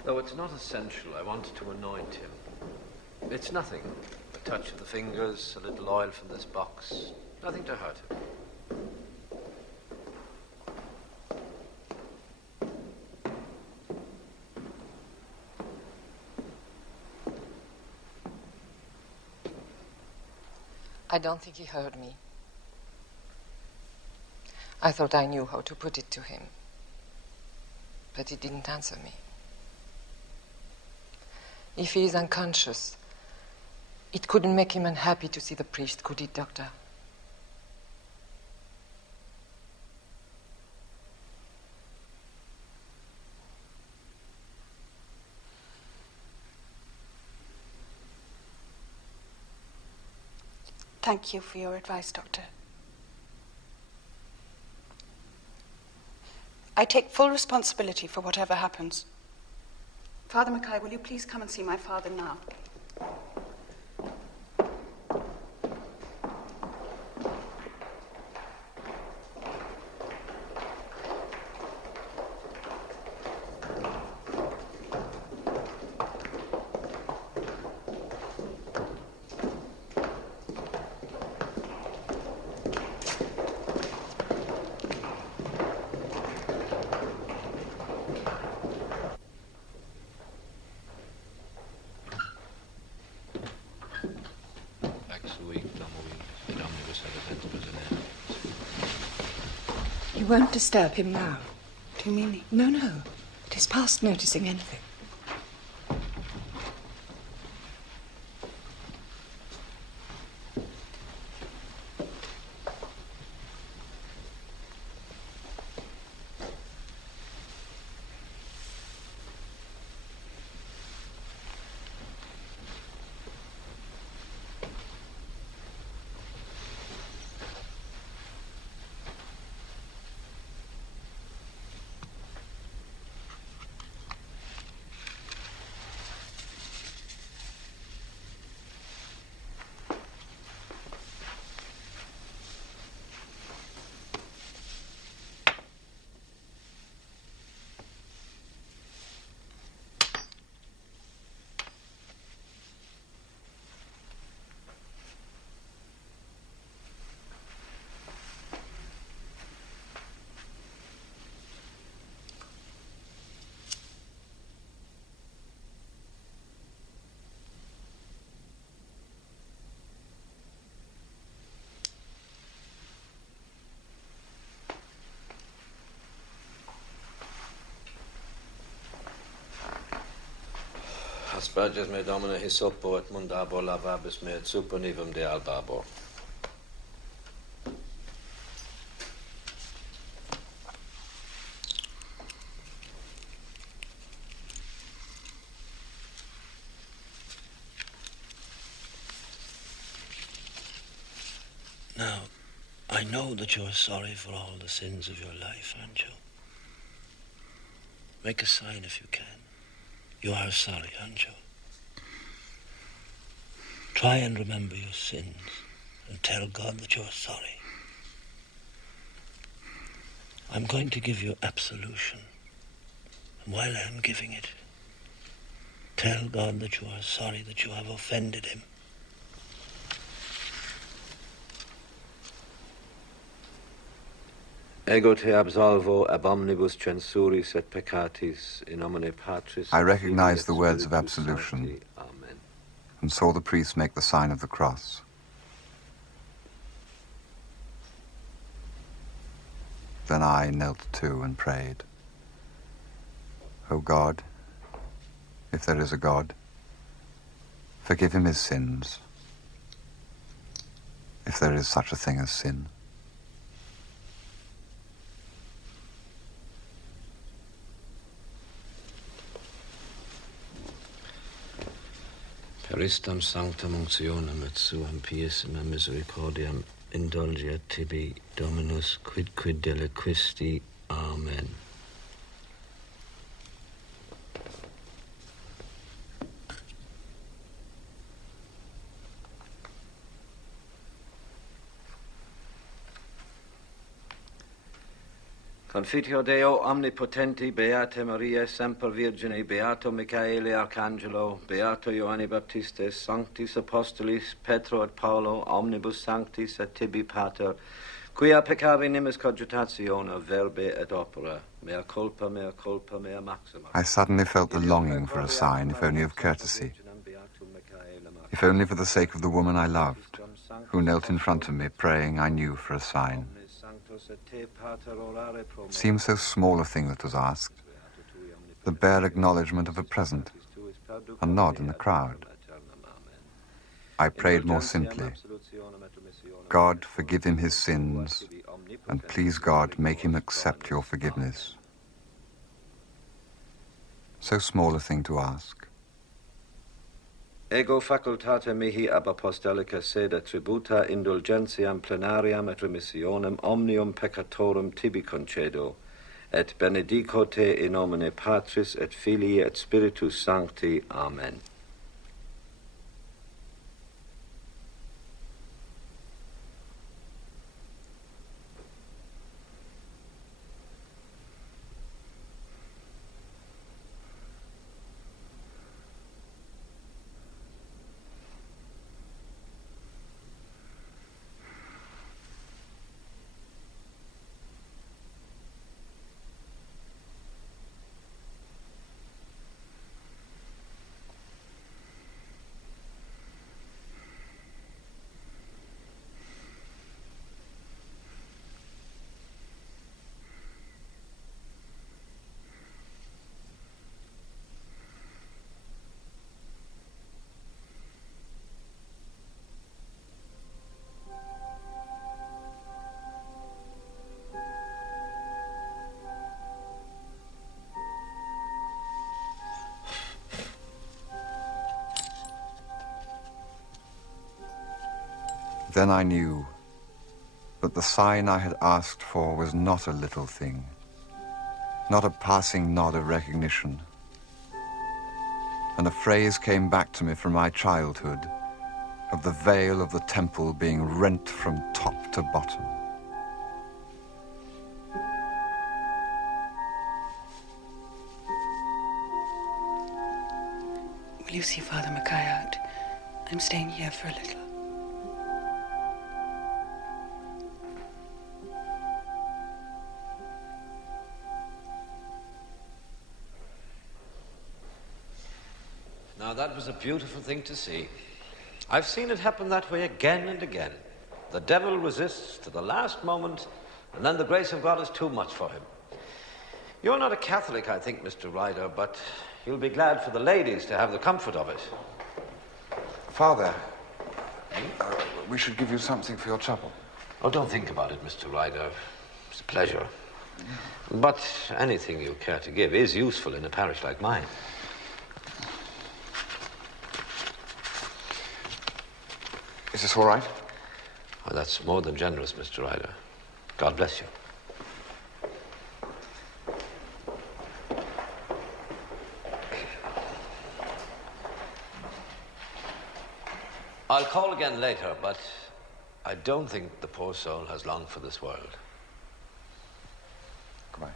Though it's not essential, I wanted to anoint him. It's nothing. A touch of the fingers, a little oil from this box. Nothing to hurt him. I don't think he heard me. I thought I knew how to put it to him. But he didn't answer me. If he is unconscious, it couldn't make him unhappy to see the priest, could it, Doctor? Thank you for your advice, Doctor. I take full responsibility for whatever happens. Father Mackay, will you please come and see my father now? You won't disturb him now. Do you mean me? No, no. It is past noticing anything. Asperges me domine hisopo et mundabo lavabis me et supernivum de albabo. Now, I know that you are sorry for all the sins of your life, aren't you? Make a sign if you can. You are sorry, aren't you? Try and remember your sins and tell God that you are sorry. I'm going to give you absolution. And while I am giving it, tell God that you are sorry that you have offended him. Ego te absolvo ab omnibus censuris et peccatis in nomine Patris. I recognized the words of absolution and saw the priest make the sign of the cross. Then I knelt too and prayed. O God, if there is a God, forgive him his sins, if there is such a thing as sin. Per istam sanctam unctionem et suam piissima misericordiam indulge et tibi, Dominus, quid deliquisti. Amen. Confitio Deo omnipotenti, Beate Maria, semper Virgine, Beato Michaele Arcangelo, Beato Ioanni Baptiste, Sanctis Apostolis, Petro et Paulo, omnibus sanctis et tibi pater, quia peccavi nimis cogitatione, verbe et opera, mea culpa, mea maxima. I suddenly felt the longing for a sign, if only of courtesy, if only for the sake of the woman I loved, who knelt in front of me, praying, I knew, for a sign. It seemed so small a thing that was asked, the bare acknowledgement of a present, a nod in the crowd. I prayed more simply, God, forgive him his sins, and please God, make him accept your forgiveness. So small a thing to ask. Ego facultate mihi ab apostolica sede tributa indulgentiam plenariam et remissionem omnium peccatorum tibi concedo, et benedico te in nomine Patris et Filii et Spiritus Sancti. Amen. Then I knew that the sign I had asked for was not a little thing, not a passing nod of recognition. And a phrase came back to me from my childhood of the veil of the temple being rent from top to bottom. Will you see Father Mackay out? I'm staying here for a little. Now that was a beautiful thing to see. I've seen it happen that way again and again. The devil resists to the last moment, and then the grace of God is too much for him. You're not a Catholic, I think, Mr. Ryder, but you'll be glad for the ladies to have the comfort of it. Father, we should give you something for your trouble. Oh, don't think about it, Mr. Ryder. It's a pleasure. But anything you care to give is useful in a parish like mine. Is this all right? Oh, that's more than generous, Mr. Ryder. God bless you. I'll call again later, but I don't think the poor soul has long for this world. Goodbye.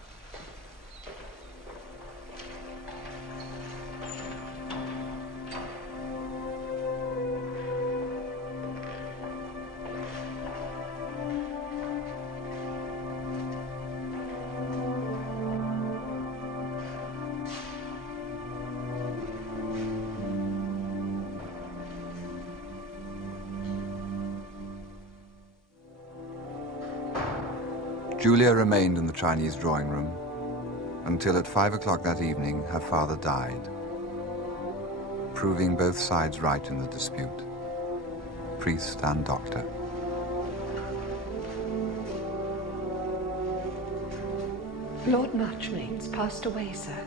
Julia remained in the Chinese drawing room until at 5 o'clock that evening her father died, proving both sides right in the dispute, priest and doctor. Lord Marchmain's passed away, sir.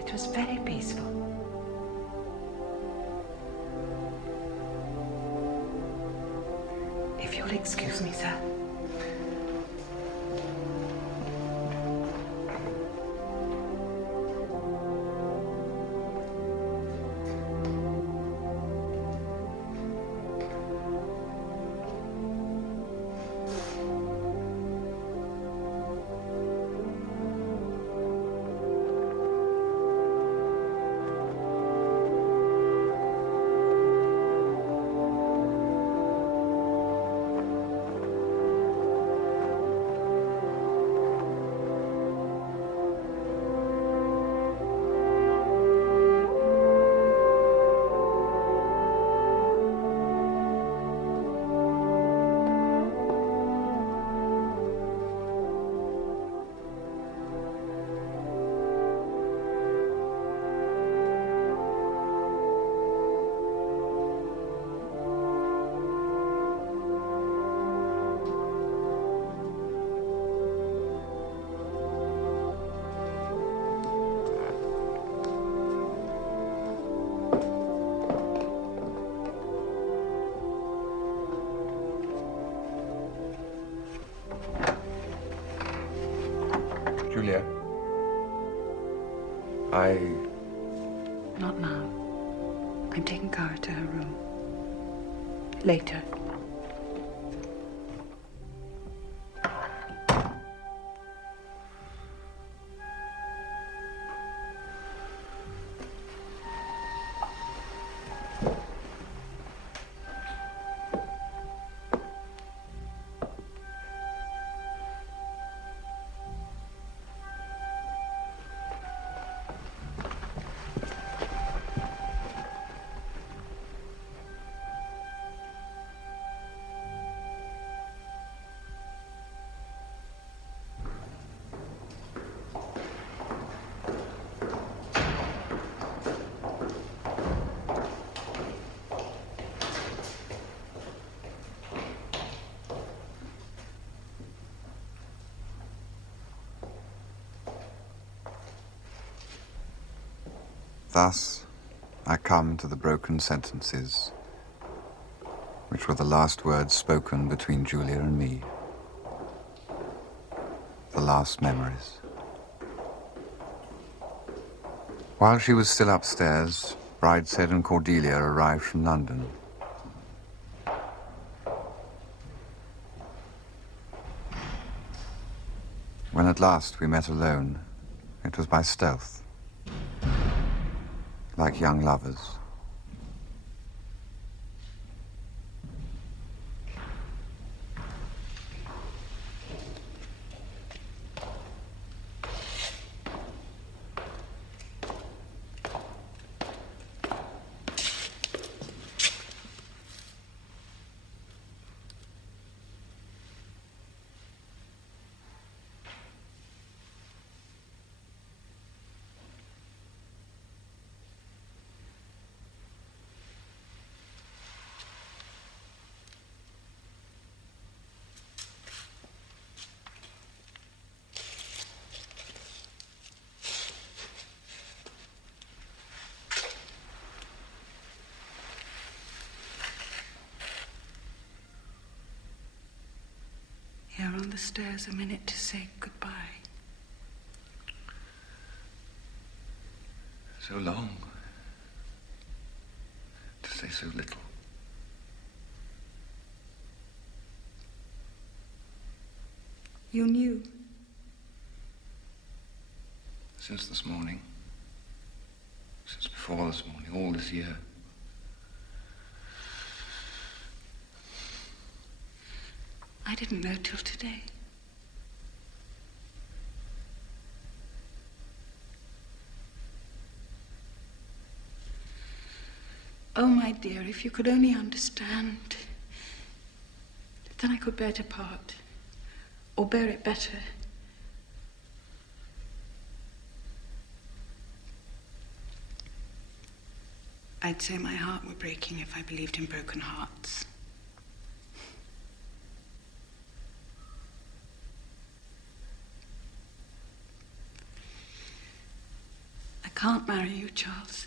It was very peaceful. If you'll excuse me, sir. Julia, Not now. I'm taking Cara to her room. Later. thus I come to the broken sentences, which were the last words spoken between Julia and me, the last memories. While she was still upstairs, Brideshead and Cordelia arrived from London. When at last we met alone, it was by stealth, like young lovers. stairs a minute to say goodbye. So long. To say so little. You knew? Since this morning. Since before this morning, all this year. I didn't know till today. Oh, my dear, if you could only understand, then I could bear to part, or bear it better. I'd say my heart were breaking if I believed in broken hearts. I can't marry you, Charles.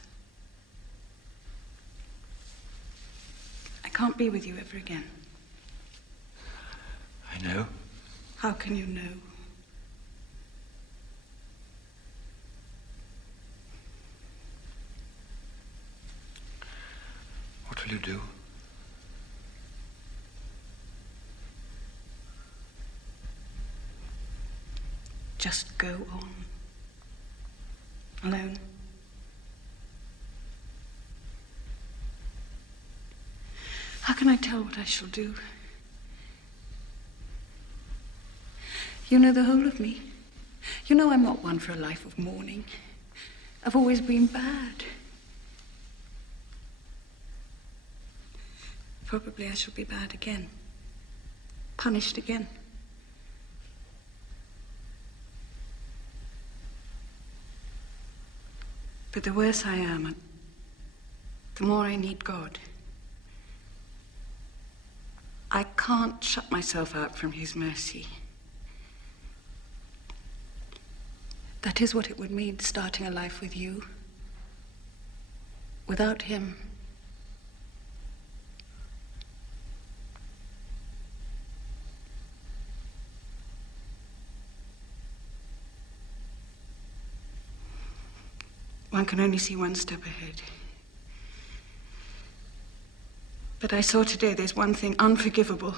I can't be with you ever again. I know. How can you know? What will you do? Just go on. Alone. How can I tell what I shall do? You know the whole of me. You know I'm not one for a life of mourning. I've always been bad. Probably I shall be bad again. Punished again. But the worse I am, the more I need God. I can't shut myself out from his mercy. That is what it would mean, starting a life with you. Without him. One can only see one step ahead. But I saw today there's one thing unforgivable.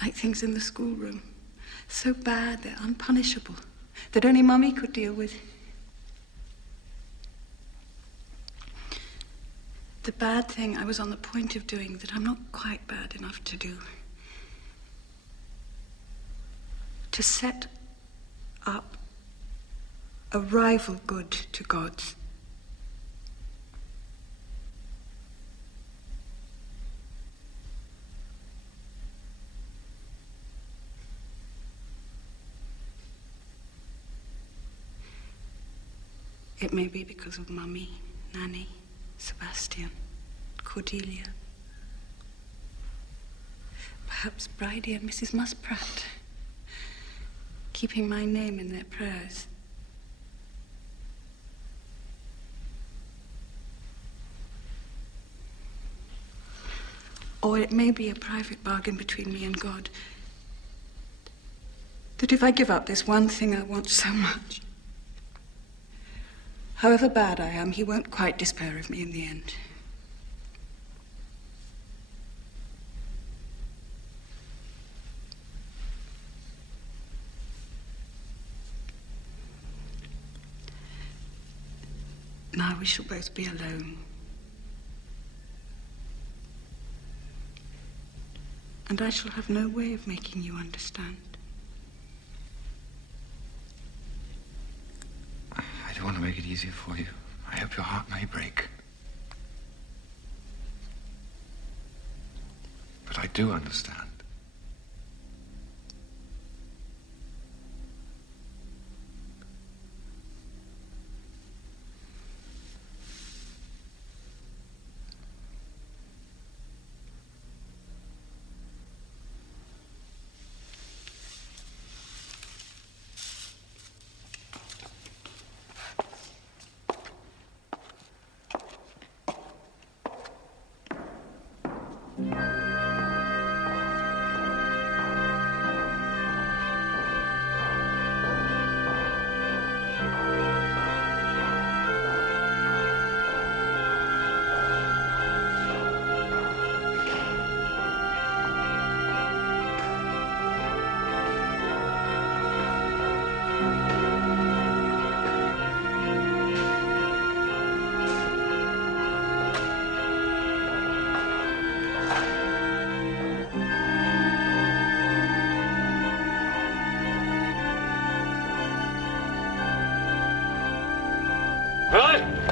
Like things in the schoolroom. So bad, they're unpunishable. That only Mummy could deal with. The bad thing I was on the point of doing that I'm not quite bad enough to do. To set up a rival good to God's. It may be because of Mummy, Nanny, Sebastian, Cordelia. Perhaps Bridie and Mrs. Muspratt, keeping my name in their prayers. Or it may be a private bargain between me and God. That if I give up this one thing I want so much, however bad I am, he won't quite despair of me in the end. Now we shall both be alone. And I shall have no way of making you understand. I don't want to make it easier for you. I hope your heart may break. But I do understand.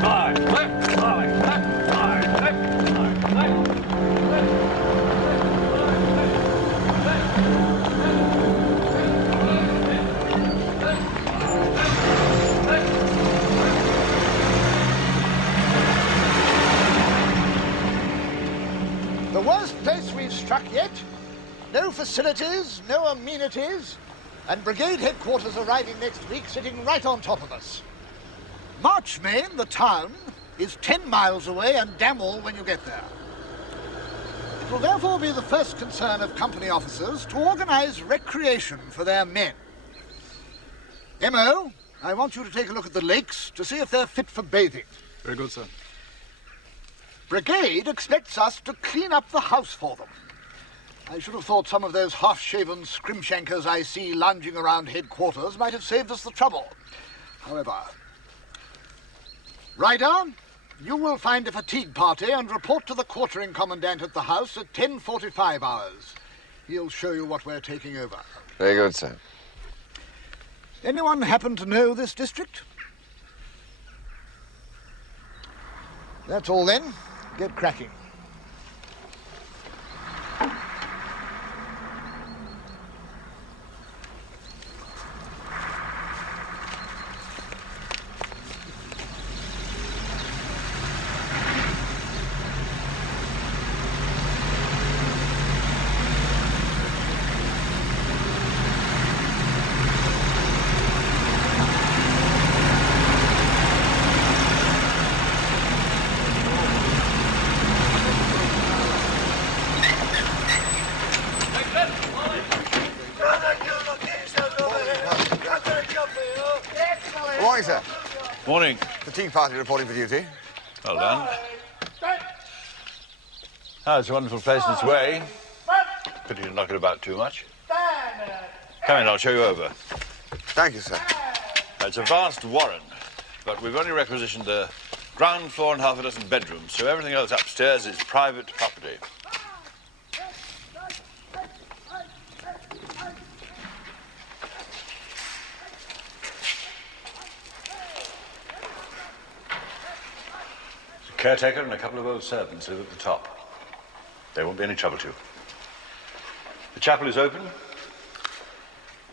right, left, right, left, right, left, right, left, The worst place we've struck yet. No facilities, no amenities, and brigade headquarters arriving next week, sitting right on top of us. Marchmain, the town, is 10 miles away and damn all when you get there. It will therefore be the first concern of company officers to organize recreation for their men. M.O., I want you to take a look at the lakes to see if they're fit for bathing. Very good, sir. Brigade expects us to clean up the house for them. I should have thought some of those half-shaven scrimshankers I see lounging around headquarters might have saved us the trouble. However, Ryder, you will find a fatigue party and report to the quartering commandant at the house at 10:45 hours. He'll show you what we're taking over. Very good, sir. Anyone happen to know this district? That's all then. Get cracking. Good morning, sir. Morning. Fatigue party reporting for duty. Well done. Oh, it's a wonderful place in its way. Pity to knock it about too much. Come in, I'll show you over. Thank you, sir. It's a vast warren, but we've only requisitioned the ground floor and half a dozen bedrooms, so everything else upstairs is private property. The caretaker and a couple of old servants live at the top. There won't be any trouble to you. The chapel is open.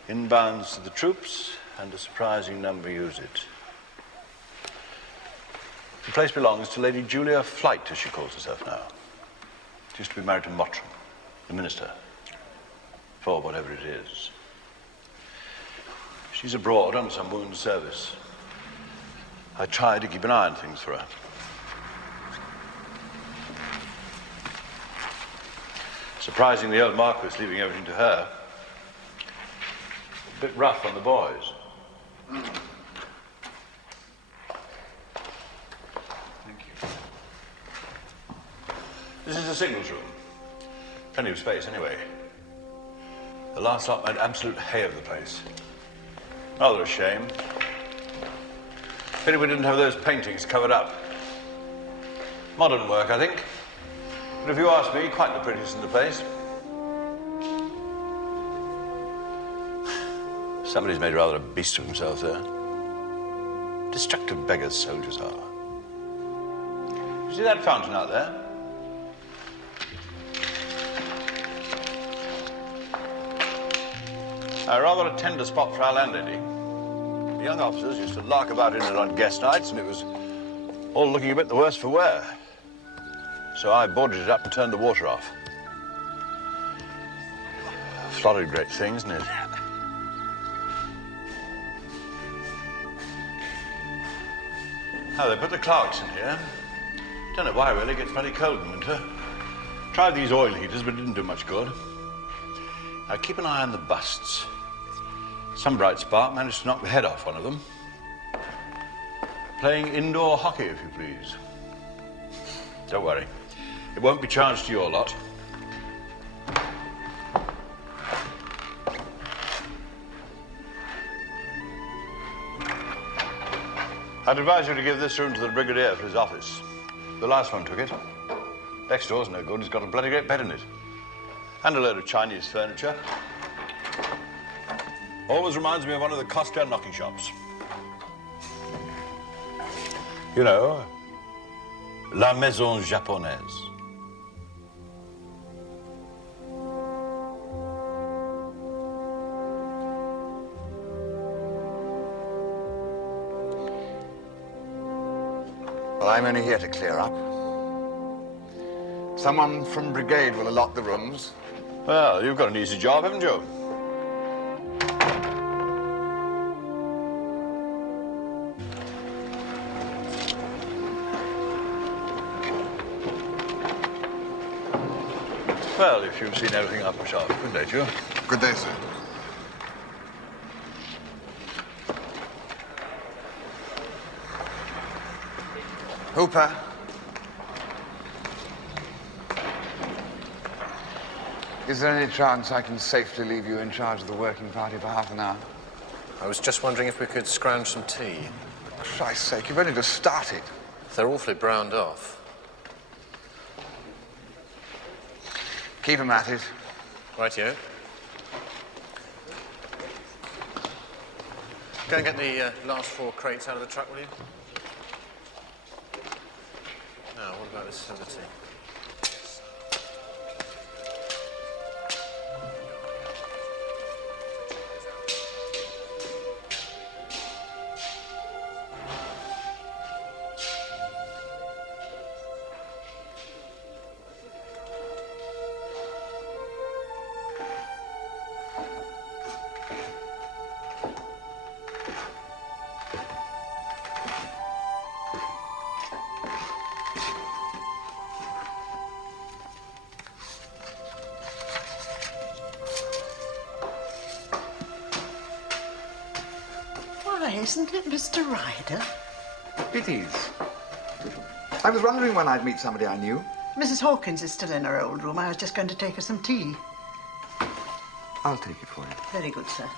Inbounds to the troops, and a surprising number use it. The place belongs to Lady Julia Flight, as she calls herself now. She used to be married to Mottram, the minister, for whatever it is. She's abroad on some women's service. I try to keep an eye on things for her. Surprising the old Marquis leaving everything to her. A bit rough on the boys. Thank you. This is the signals room. Plenty of space, anyway. The last lot made absolute hay of the place. Rather a shame. Pity we didn't have those paintings covered up. Modern work, I think. But if you ask me, quite the prettiest in the place. Somebody's made rather a beast of himself there. Destructive beggars soldiers are. You see that fountain out there? Rather a tender spot for our landlady. The young officers used to lark about in it on guest nights, and it was all looking a bit the worse for wear. So I boarded it up and turned the water off. Florid great thing, isn't it? Now, they put the Clarks in here. Don't know why, really. It gets bloody cold in winter. Tried these oil heaters, but it didn't do much good. Now, keep an eye on the busts. Some bright spark managed to knock the head off one of them. Playing indoor hockey, if you please. Don't worry. It won't be charged to your lot. I'd advise you to give this room to the brigadier for his office. The last one took it. Next door's no good. It's got a bloody great bed in it. And a load of Chinese furniture. Always reminds me of one of the Costa knocking shops. You know, La Maison Japonaise. Well, I'm only here to clear up. Someone from Brigade will allot the rooms. Well, you've got an easy job, haven't you? Well, if you've seen everything up a shop, good day to you. Good day, sir. Hooper. Is there any chance I can safely leave you in charge of the working party for half an hour? I was just wondering if we could scrounge some tea. For Christ's sake, you've only just started. They're awfully browned off. Keep 'em at it. Rightio. Go and get the last 4 crates out of the truck, will you? Now, what about this silver tea? Why, isn't it Mr. Ryder? It is. I was wondering when I'd meet somebody I knew. Mrs. Hawkins is still in her old room. I was just going to take her some tea. I'll take it for you. Very good, sir.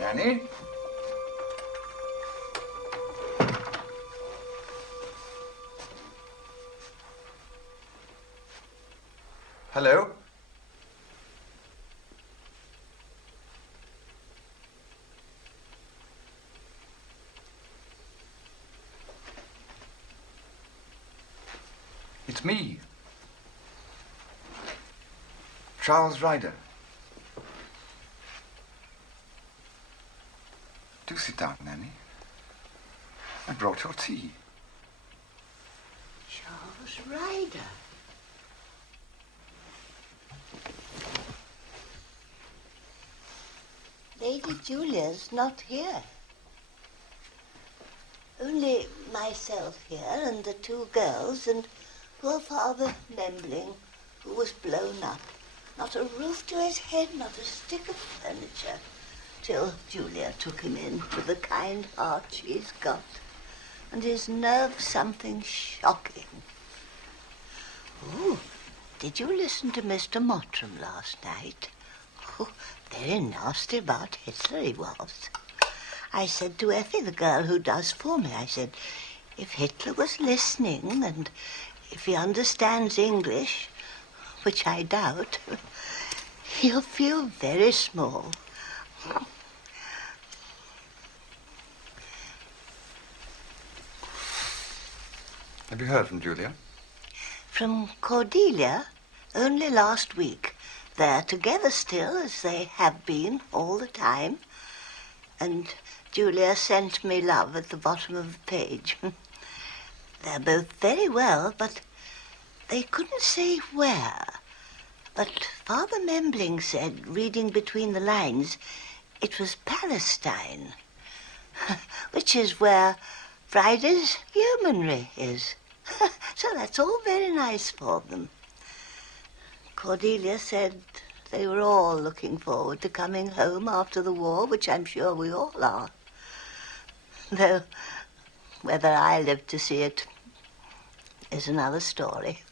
Nanny? Hello? It's me. Charles Ryder. Do sit down, Nanny. I brought your tea. Charles Ryder. Lady Julia's not here. Only myself here and the 2 girls and poor Father Membling, who was blown up. Not a roof to his head, not a stick of furniture, till Julia took him in with the kind heart she's got, and his nerve something shocking. Oh, did you listen to Mr. Mottram last night? Oh, very nasty about Hitler he was. I said to Effie, the girl who does for me, I said, if Hitler was listening and if he understands English, which I doubt, he'll feel very small. Have you heard from Julia? From Cordelia? Only last week. They're together still, as they have been all the time. And Julia sent me love at the bottom of the page. They're both very well, but they couldn't say where. But Father Membling said, reading between the lines, it was Palestine, which is where Friday's yeomanry is. So that's all very nice for them. Cordelia said they were all looking forward to coming home after the war, which I'm sure we all are. Though whether I live to see it is another story.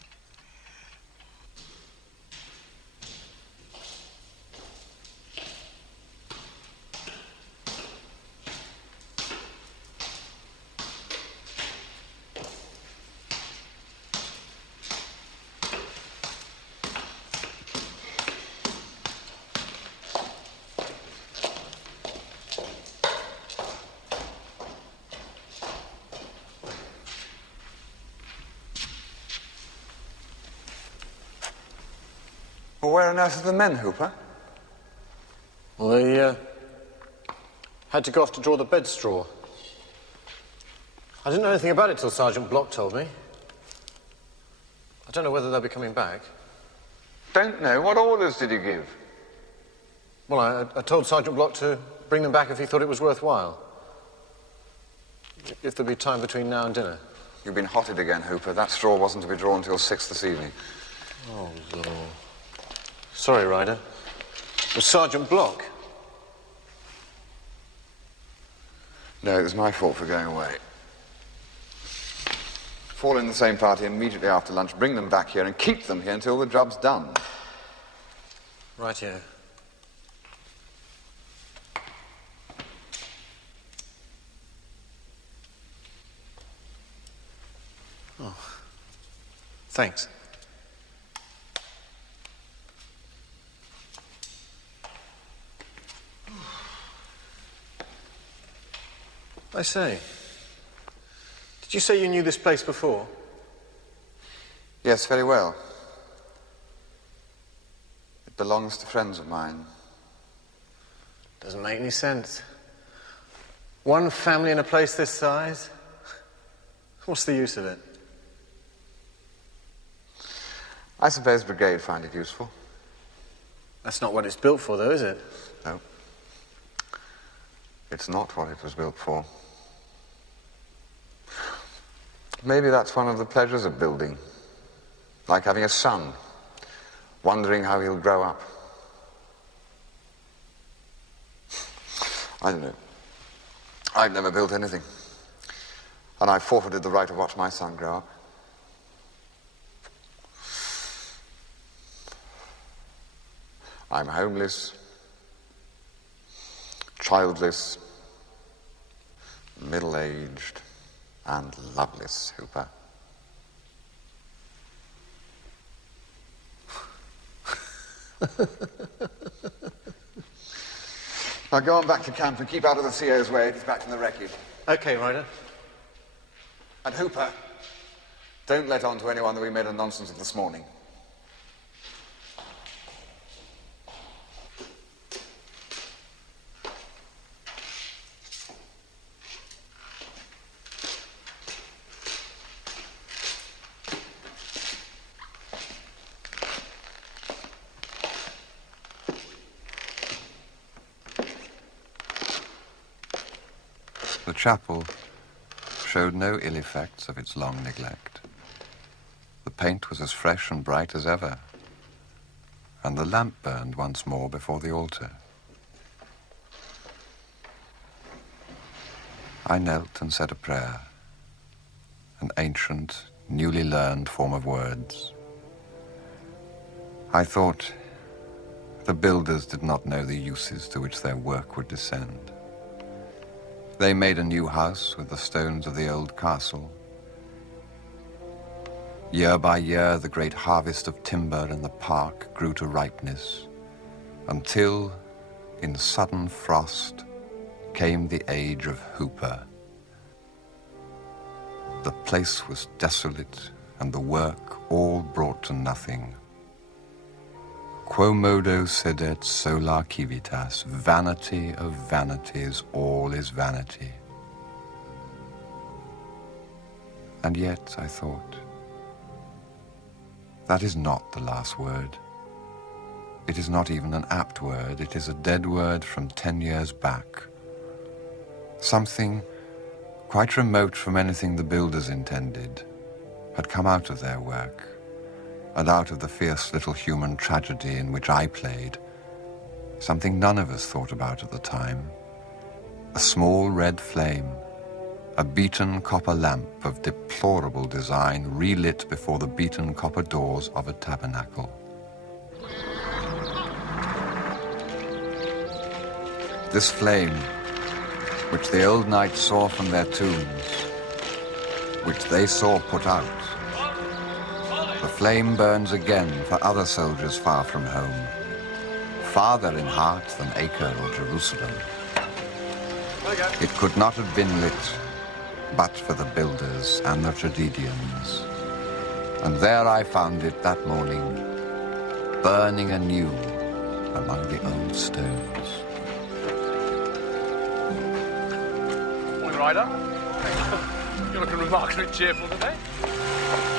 Well, where on earth are the men, Hooper? Well, they had to go off to draw the bed straw. I didn't know anything about it till Sergeant Block told me. I don't know whether they'll be coming back. Don't know. What orders did you give? Well, I told Sergeant Block to bring them back if he thought it was worthwhile. If there'd be time between now and dinner. You've been hotted again, Hooper. That straw wasn't to be drawn till 6 this evening. Oh, Lord. Sorry, Ryder. It was Sergeant Block. No, it was my fault for going away. Fall in the same party immediately after lunch, bring them back here and keep them here until the job's done. Right here. Oh. Thanks. I say, did you say you knew this place before? Yes, very well. It belongs to friends of mine. Doesn't make any sense. One family in a place this size? What's the use of it? I suppose Brigade find it useful. That's not what it's built for, though, is it? No. It's not what it was built for. Maybe that's one of the pleasures of building. Like having a son, wondering how he'll grow up. I don't know. I've never built anything. And I've forfeited the right to watch my son grow up. I'm homeless, childless, middle-aged, and loveless, Hooper. Now go on back to camp and keep out of the CO's way. He's back from the wreckage. Okay, Ryder. And Hooper, don't let on to anyone that we made a nonsense of this morning. The chapel showed no ill effects of its long neglect. The paint was as fresh and bright as ever, and the lamp burned once more before the altar. I knelt and said a prayer, an ancient, newly learned form of words. I thought the builders did not know the uses to which their work would descend. They made a new house with the stones of the old castle. Year by year, the great harvest of timber in the park grew to ripeness, until, in sudden frost, came the age of Hooper. The place was desolate, and the work all brought to nothing. Quomodo sedet solar civitas, vanity of vanities, all is vanity. And yet, I thought, that is not the last word. It is not even an apt word. It is a dead word from 10 years back. Something quite remote from anything the builders intended had come out of their work, and out of the fierce little human tragedy in which I played, something none of us thought about at the time. A small red flame, a beaten copper lamp of deplorable design relit before the beaten copper doors of a tabernacle. This flame, which the old knights saw from their tombs, which they saw put out, the flame burns again for other soldiers far from home, farther in heart than Acre or Jerusalem. It could not have been lit but for the builders and the tragedians. And there I found it that morning, burning anew among the old stones. Morning, Ryder. You're looking remarkably cheerful today.